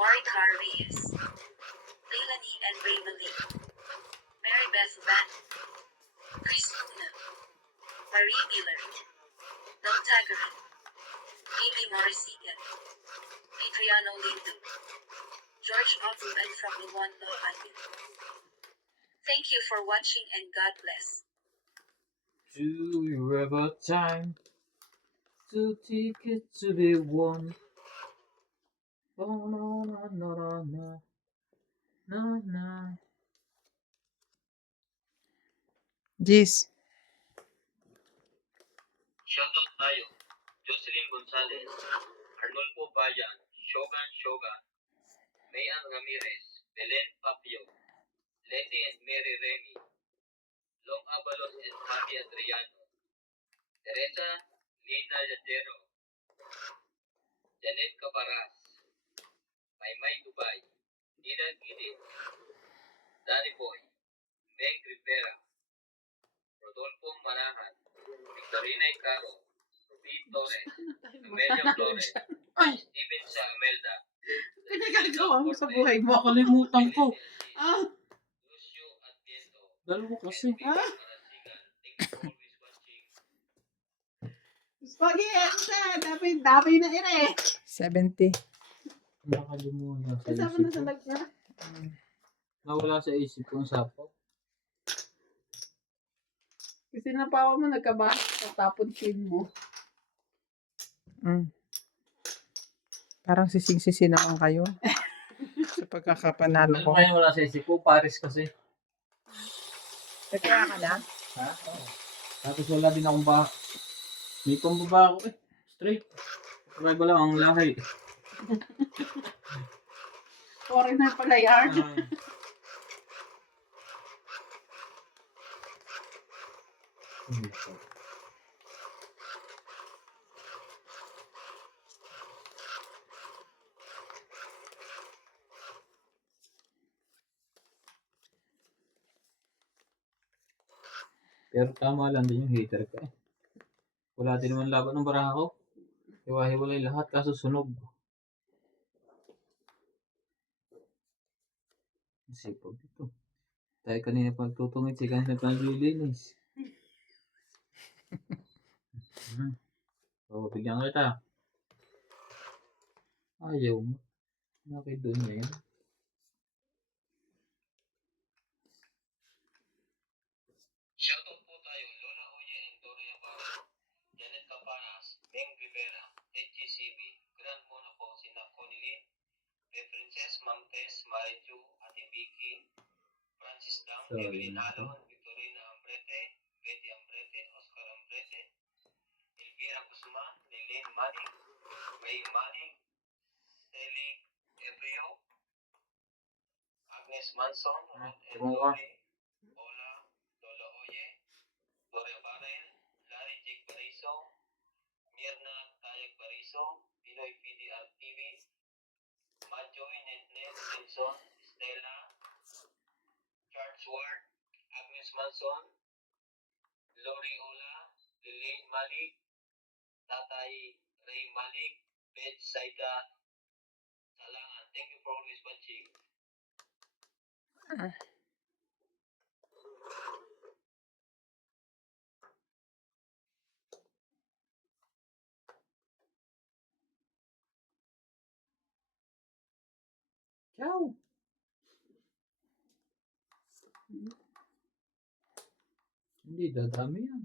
Maricar Reyes, Leilani and Ray Malik, Mary Beth Van, Chris Luna, Marie Miller, Noel Tagaran, Amy Morisigan, Adriano Lindo, George Othman from Luan Lohayan. Thank you for watching and God bless. Do you have a time to take it to be one? Oh, no, no, no, no, no. No, no. Jis. Shoutout tayo. Jocelyn Gonzalez, Arnulfo Bayan, Shogan, Mayan Ramirez, Belen Papio, Leti and Mary Remy, Long Abalos and Javi Adriano, Teresa Lina Yadero, Janet Cabaras, Maymay Dubai, Ida Gidin, Danny Boy, Meg Rivera, Rodolfo Manahan, Victorina Icaro, Ruby Torres, Amelia Flores, Steven Sa Amelda, Pinagagawa mo sa buhay mo. Nakalimutan ko. Ah, Lucio Adviento, Dalawa kasi. ah. Marasigan. Thank you for always watching. Spaghetti! Dami na ire. 70. Nakalimutan sa Kasama isip na sa ko. lagna. Nawala sa isip ko ang sapo. Kasi napawa mo, nagkaba. Tapon chin mo. Mm. Parang sisig-sisi naman kayo. Sa pagkakapanalo Ano ko. kaya wala sa isip ko? Paris kasi. Kaya ka na? Ha? Oo. Tapos wala din akong ba. May pambaba ako eh. Straight. Try ko lang ang lahi. Foreigner pala yan. Pero tama lang din yung hater ka eh. Wala din naman laban ng baraha ko. Hiwa-hiwalay lahat kaso sunog. Sipag ito. Tayo kanina pagtutungit si Kansa paglilinis. So, bigyan kita. Ayaw mo. Bakit doon na yun? Shoutout po tayo, Lola Oye and Doria Barro, Janet Caparas, Meng Rivera, HGCB, Grand Mona po, sina Conilin, Princess Ma'am Tess, Marichu, Ate Vicky, Francis Dang, Sorry. Evelyn Alon, Victorina Ambrete, Betty Ambrete, Oscar Ambrete, Elvira Guzman, Lilene Manning, Ray Manning, Steli Ebrio, Agnes Manson, Ruth and Lori, Ola, Lola Oye, Gloria Barrel, Larry Jake Bariso, Mirna Tayag Bariso, Pinoy PDR TV, Majoy Netnet Nelson, Stella, Charles Ward, Agnes Manson, Lori Ola, Lilane Malik, Tatay Ray Malik, Beth Saida, Salangan. Thank you for always watching. Ciao. Hindi, dadami yan.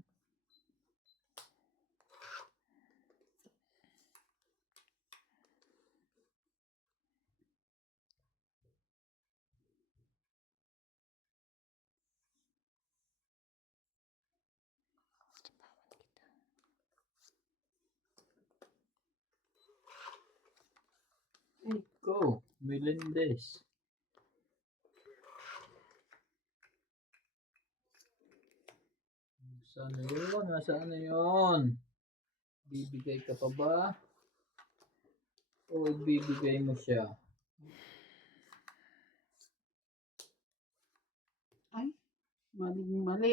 Go, Melendez. Nasaan na yun? Nasaan na yun? Bibigay ka pa ba? O bibigay mo siya? Ay, mali.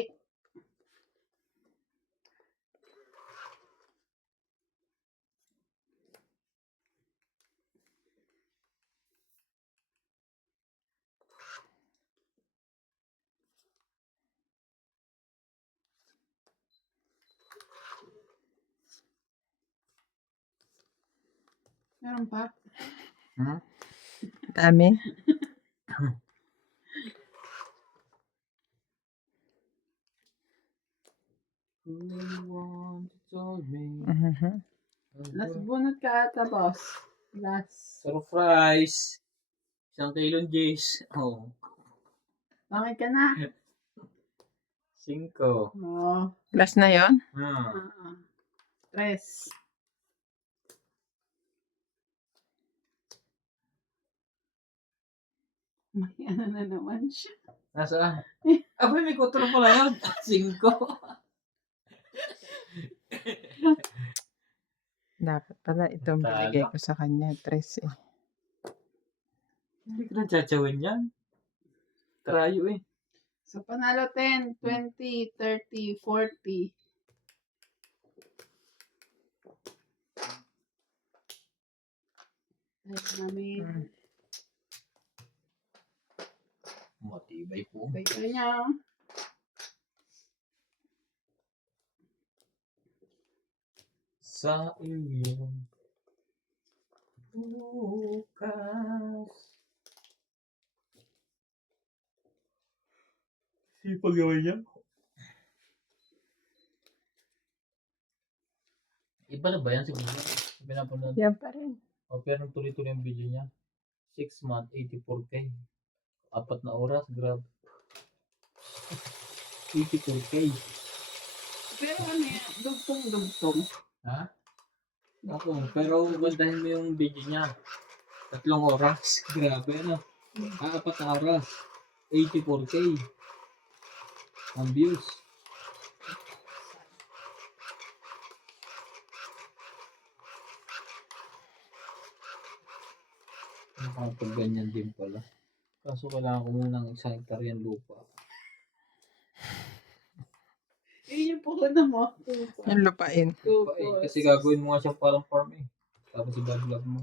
Meron pa? Hmm? Dami. Who once told me Mhm. Last bunot ka ata, boss. Last. surprise! 1 kilong J's. Oh, Bakit ka na? 5. Oo. Last na yon. Ah. Tres. May ano na naman siya. Nasaan? Abay, may 4 pala yun. 5. Dapat pala itong Talo. binigay ko sa kanya. 3 eh. Hindi ko na tsachawin yan. Trayo eh. So, panalo 10, 20, 30, 40. Ayun namin. Matibay po. Bay ka niya. Sa iyong bukas. Sipag gawin niya. Iba na ba yan siguro? Pinapanood. Yan pa rin. O pero tuloy-tuloy ang video niya. 6 months, 84K. 4 na oras, grab. 84K. Pero ano yan, dugtong. Ha? Ako, pero gandahin mo yung video niya. 3 oras. Grabe ano. 4 na oras. 84K. Ang views. Nakapag ganyan din pala. Kaso kailangan ko muna ng 1 hektarya ng lupa. Yun yung puhunan mo. Yung lupain. Kasi gagawin mo nga siya parang farm eh. Tapos i-vlog mo.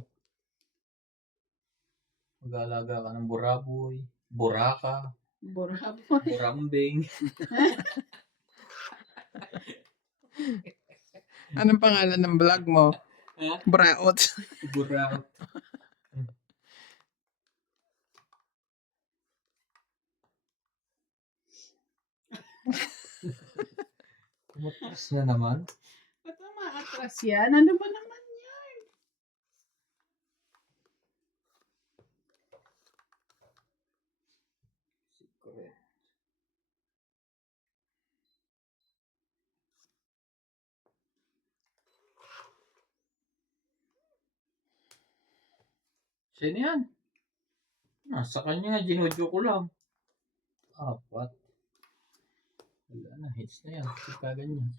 Mag-aalaga ka ng buraboy, buraka, Buraboy. burambing. Anong pangalan ng vlog mo? Ha? Braot. Burak. Matas na naman. Ba't mo maatras yan? Ano ba naman yan? Correct. Sino yan? Nasa kanya nga, ginudyo ko lang. 4. Wala na, hits na yan. Sika ganyan.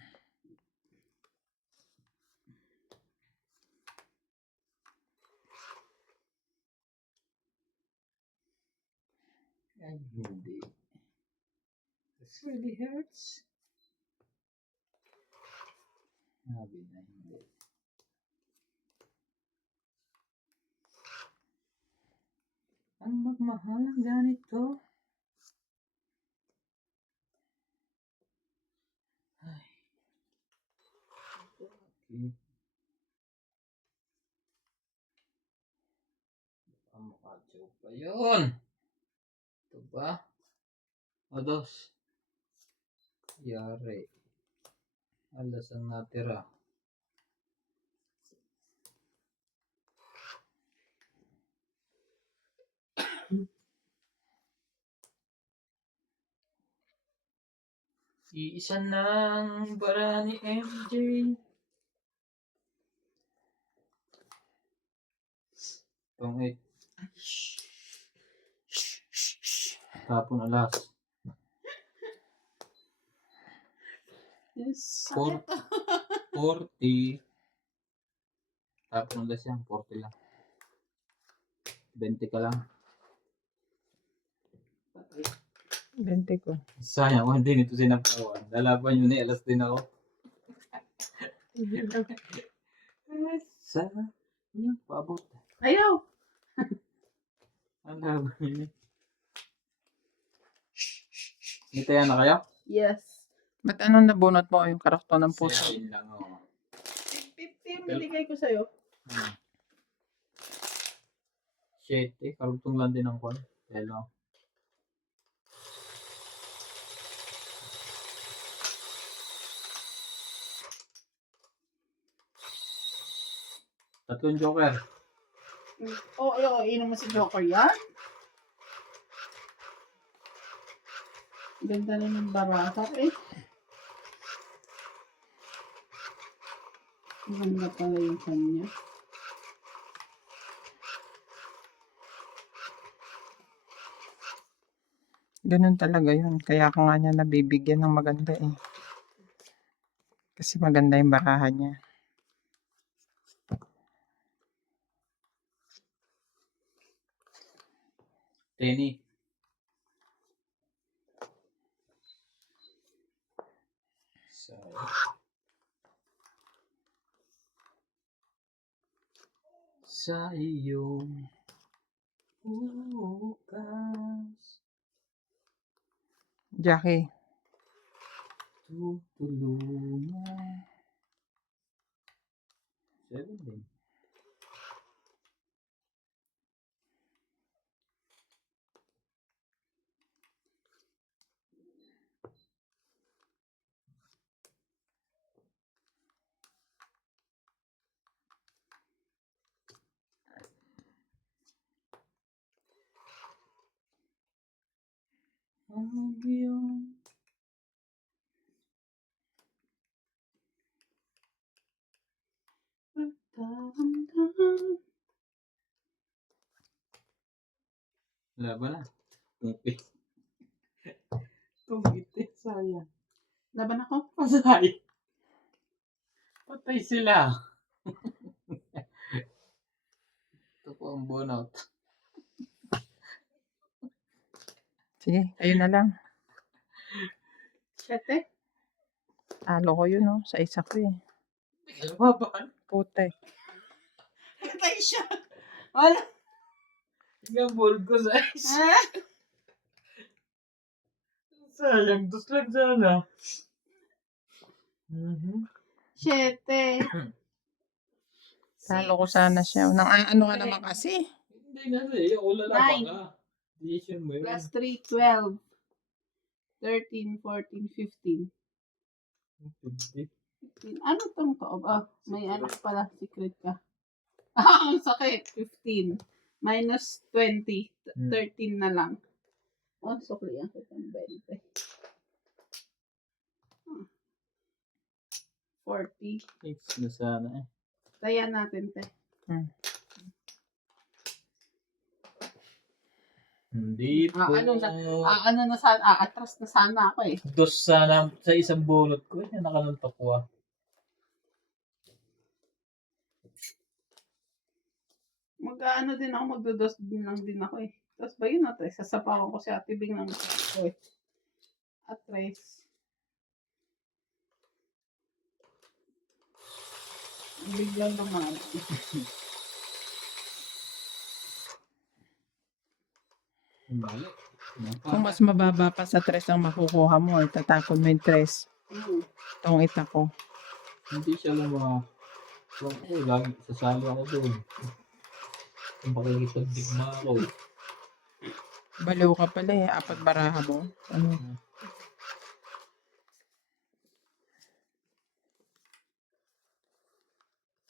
Ay, hindi. This really hurts. Sabi na hindi. Ang magmahal ng ganito. Ay. Okay. Ang makatsaw pa yun. Ito ba? Odos. Yari. Alas ang natira. Iisa ng bara ni MJ. Itong 8. Tapon alas. Yes, Four. sakit. 40. Tapos ulit yan, 40 lang. 20 ka lang. 20 ko. Sayang, hindi nito sinapawan. Lalaban yun alas din ako. Sayang. Yung paabot. Ayaw. Ang laban yun. Hintayan na kayo? Yes. Ba't anong nabunot mo yung karakter ng puso? 7 lang ako. 50 yung binigay ko sa'yo. 7. Karugtong lang din ang kon. Hello. Tatlong joker. Ayaw. Inom mo si Joker yan. Ganda na ng barata eh. Maganda pala yung kanya. Ganun talaga yun. Kaya ka nga niya nabibigyan ng maganda eh. Kasi maganda yung barahan niya. Tenny. Sa iyong bukas Jackie, tutulungan. 7 din. Ang iyong laban na. Tupit. Tupit. Sayang. Laban ako? Patay. Patay sila. Ito po ang burnout. sige, ayun na lang. 7. Talo ko yun, oh. Sa isa ko eh. Laban. Puta eh. Patay siya. Wala. Yung ball ko sa sayang. Dos lang sana. 7. Talo ko sana siya. Nang ano ka naman kasi. Hindi na siya. Wala lang 9. ka. Decision mo yun. Plus 3, 12. 13, 14, 15. 50. 15. Ano tong to? May ano pala. Secret ka. Ang sakit. 15. Minus 20. 13 na lang. Sukli ang kitang 20. 40. 6 na sana eh. Taya natin, te. Hindi po. Atras na sana ako eh. Dos sana sa isang bunot ko. Nakanuntok ko ah. Mag-ano din ako, magdodos din lang din ako eh. Tapos ba yun natin, sasapawan ko si Ate Bing ng ko eh. Atres. Biglang naman. Mali. Kung mas mababa pa sa 3 ang makukuha mo, tatapon mo yung 3. Itong ita ko. Hindi siya lang mga... lagi sasali ako doon. Kung makikipagdigma ako. Baliw ka pala eh. 4 baraha mo. Ano?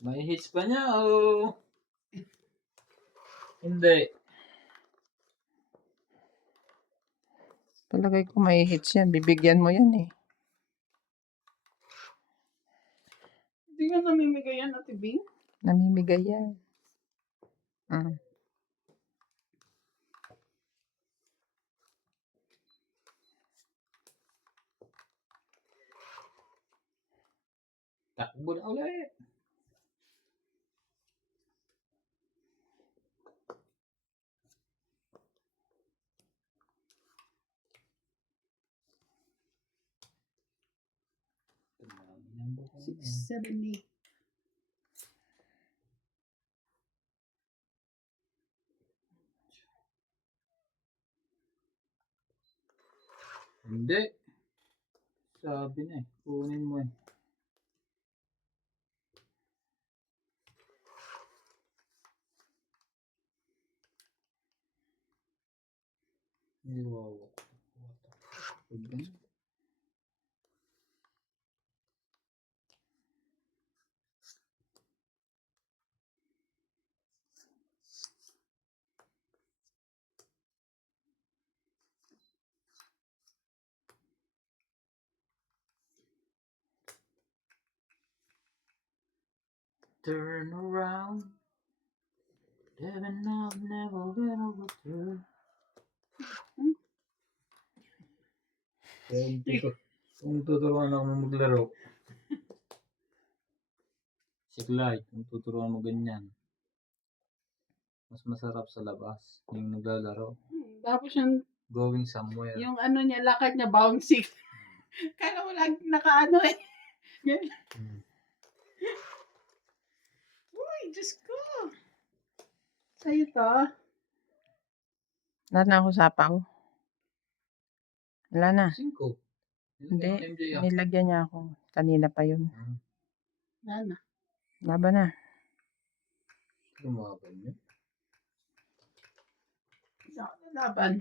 May hits pa niya o... Hindi. Palagay ko may hits yan. Bibigyan mo yan eh. Hindi nga namimigay yan, Ate Bing. Namimigay yan. Takbo na ulit. Six, 7, 8. Hindi. Sabi na eh. Kunin mo eh. Iwawa. Pag turn around. Heaven I've never been over to. Kung tuturuan ako maglaro. Si Clyde, kung tuturuan mo ganyan. Mas masarap sa labas. Yung naglalaro. Tapos yung Going somewhere. ano niya, lakad niya, bouncing. Kala mo lang nakaano eh. Uy, Diyos ko. Sa'yo to. Lahat na ako sapaw. Wala na. 5. Hindi. Nilagyan niya ako. Kanina pa yun. Wala na. Laban na. Lumaban yun. Hindi ako nalaban.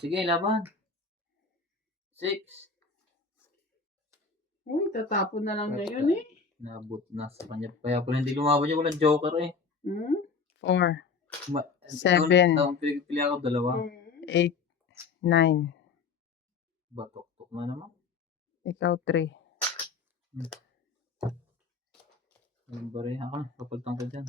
Sige, laban. 6. Uy, tatapon na lang niya yun eh. Nabot na sa kanya. Kaya pala hindi lumaban niya. Walang joker eh. 4, 7, Ang pili ako 2. 8, 9. Batok-tok na naman. Ikaw 3. Ang barihan ka. Kapaltang ka dyan.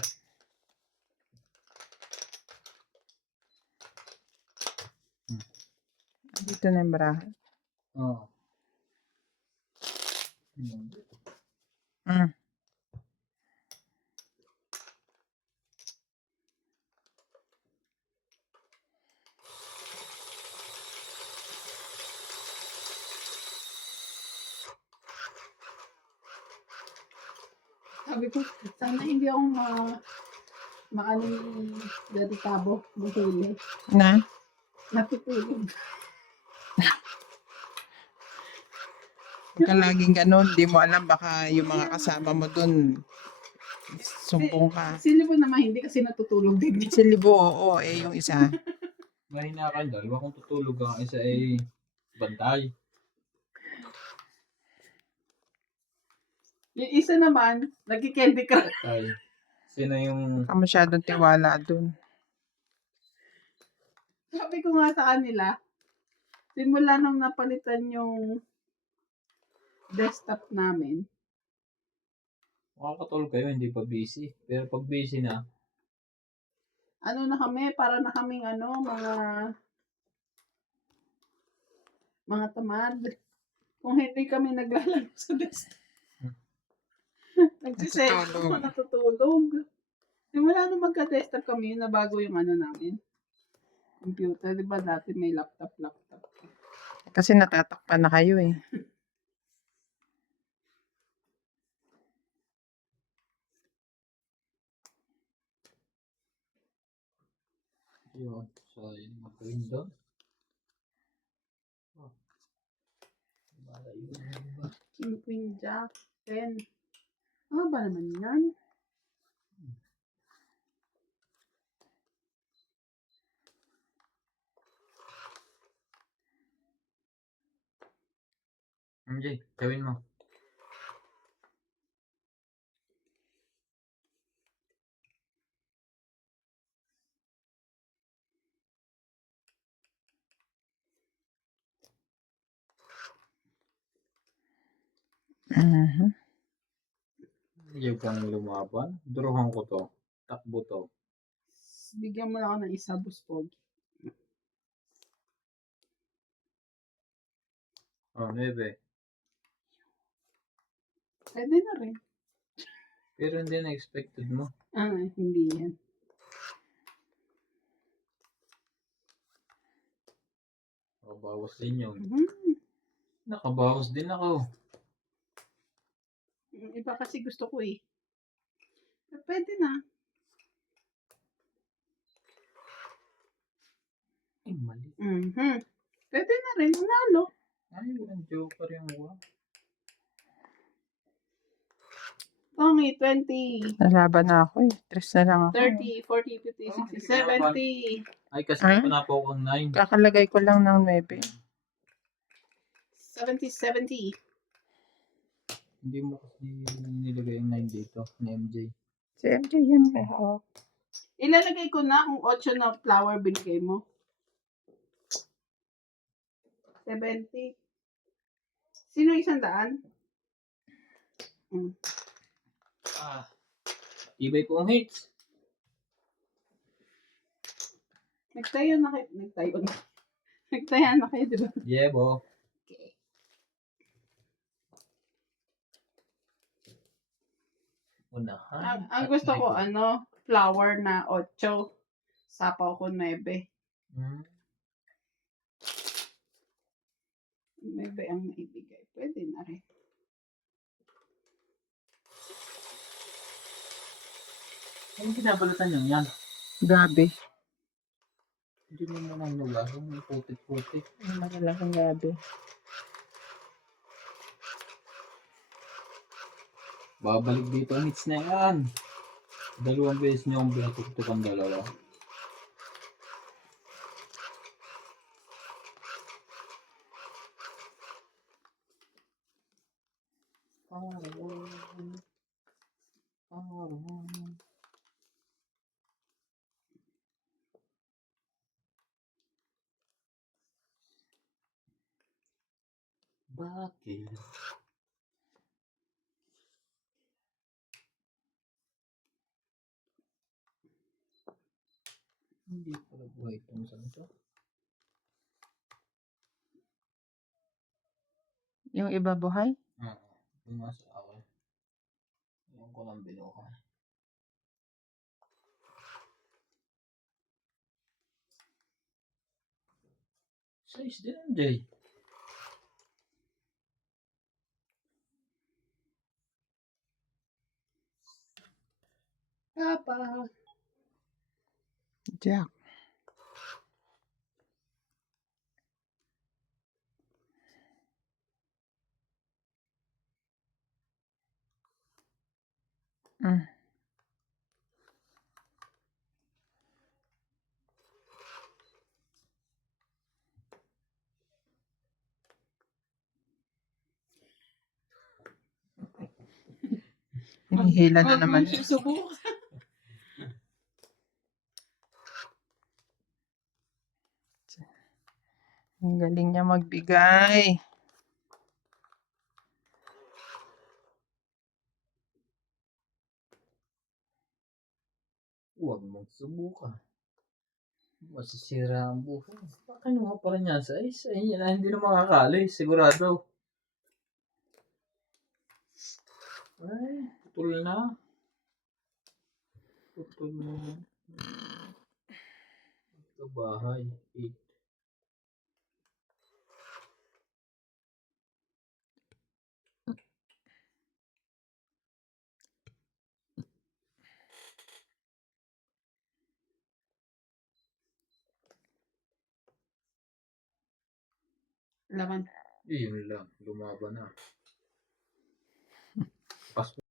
Dito na yung barahan. Oo. Sabi ko, sana hindi ako maano yung Daddy Tabo, mahuli. Na? Natutulog. Huwag ka laging ganun. Di mo alam. Baka yung mga kasama mo dun sumbong ka. Si Libo naman hindi kasi natutulog din. Si Libo, oo. Yung isa. Mahina ka dalawa kung tutulog ang isa ay bantay. Yung isa naman, nagki-candy crush. Bantay. Sino yung... Ka masyadong tiwala dun. Sabi ko nga sa kanila, simula nung napalitan yung desktop namin, Makakatulog kayo, hindi pa busy. Pero pag busy na, ano na kami, para na kaming mga tamad. Kung hindi kami naglalaro sa desktop. Nagsiset ako, natutulog. Simula nung magka-desktop kami, na bago yung namin. Computer, di ba dati may laptop. Kasi natatakpan na kayo eh. yun. So, yun mga green doon. Oh. Malayo na ba? King, Queen, Jack, 10. Ano ba naman yan? MJ, gawin mo. Ayaw kang lumaban. Duruhan ko to. Takbo to. Bigyan mo na ako ng isa, Buspog. Oh, 9. Pwede na rin. Pero hindi na expected mo. Hindi yan. Nakabawas din yun. Mhm. Nakabawas din ako. Yung iba kasi gusto ko eh. Pwede na. Ay, mali. Mhm. Pwede na rin. Nanalo. Ay, walang joker yung one. Tommy, 20, Nalaban na ako eh. 3 na lang ako. 30, 40, 50, 60, 70. Ay, kasi Ah? pa na po akong 9. Kakalagay ko lang ng 9. 70. Hindi mo kasi nilagay yung 9 dito, ni MJ. Si MJ yan may hawak. Ilalagay ko na kung 8 na flower binigay mo. 70. Sino 100? Ibay po ang hits. Nagtayo na kayo. Nagtaya na kayo, di ba? Yeah, bo. Okay. Unahan. Ang gusto ko, flower na 8. Sapaw ko 9. Hmm. 9 ang naibigay. Pwede na rin. Anong kinabalatan yung yan? Gabi. Hindi mo naman nulasan. May putik-putik. Ang malalaking gabi. Babalik dito ang hits na yan. 2 beses niyo akong binatugtog ang dalawa. Bakit? Hindi pala buhay itong isang ito. Yung iba buhay? Yung nasa akin. Yung ko lang binuha. Size din MJ. Papa. Jack. Mm. Hinihila na naman. Susubukan. Ang galing niya magbigay. Huwag mong subukan. Masisira ang buhay. Kinuha pa rin yan sa isa. Yan na hindi na makakali. Sigurado. Ay, putol na. Putol na. Ito bahay. 8. Laban. Yun lang. Lumaban na. Pas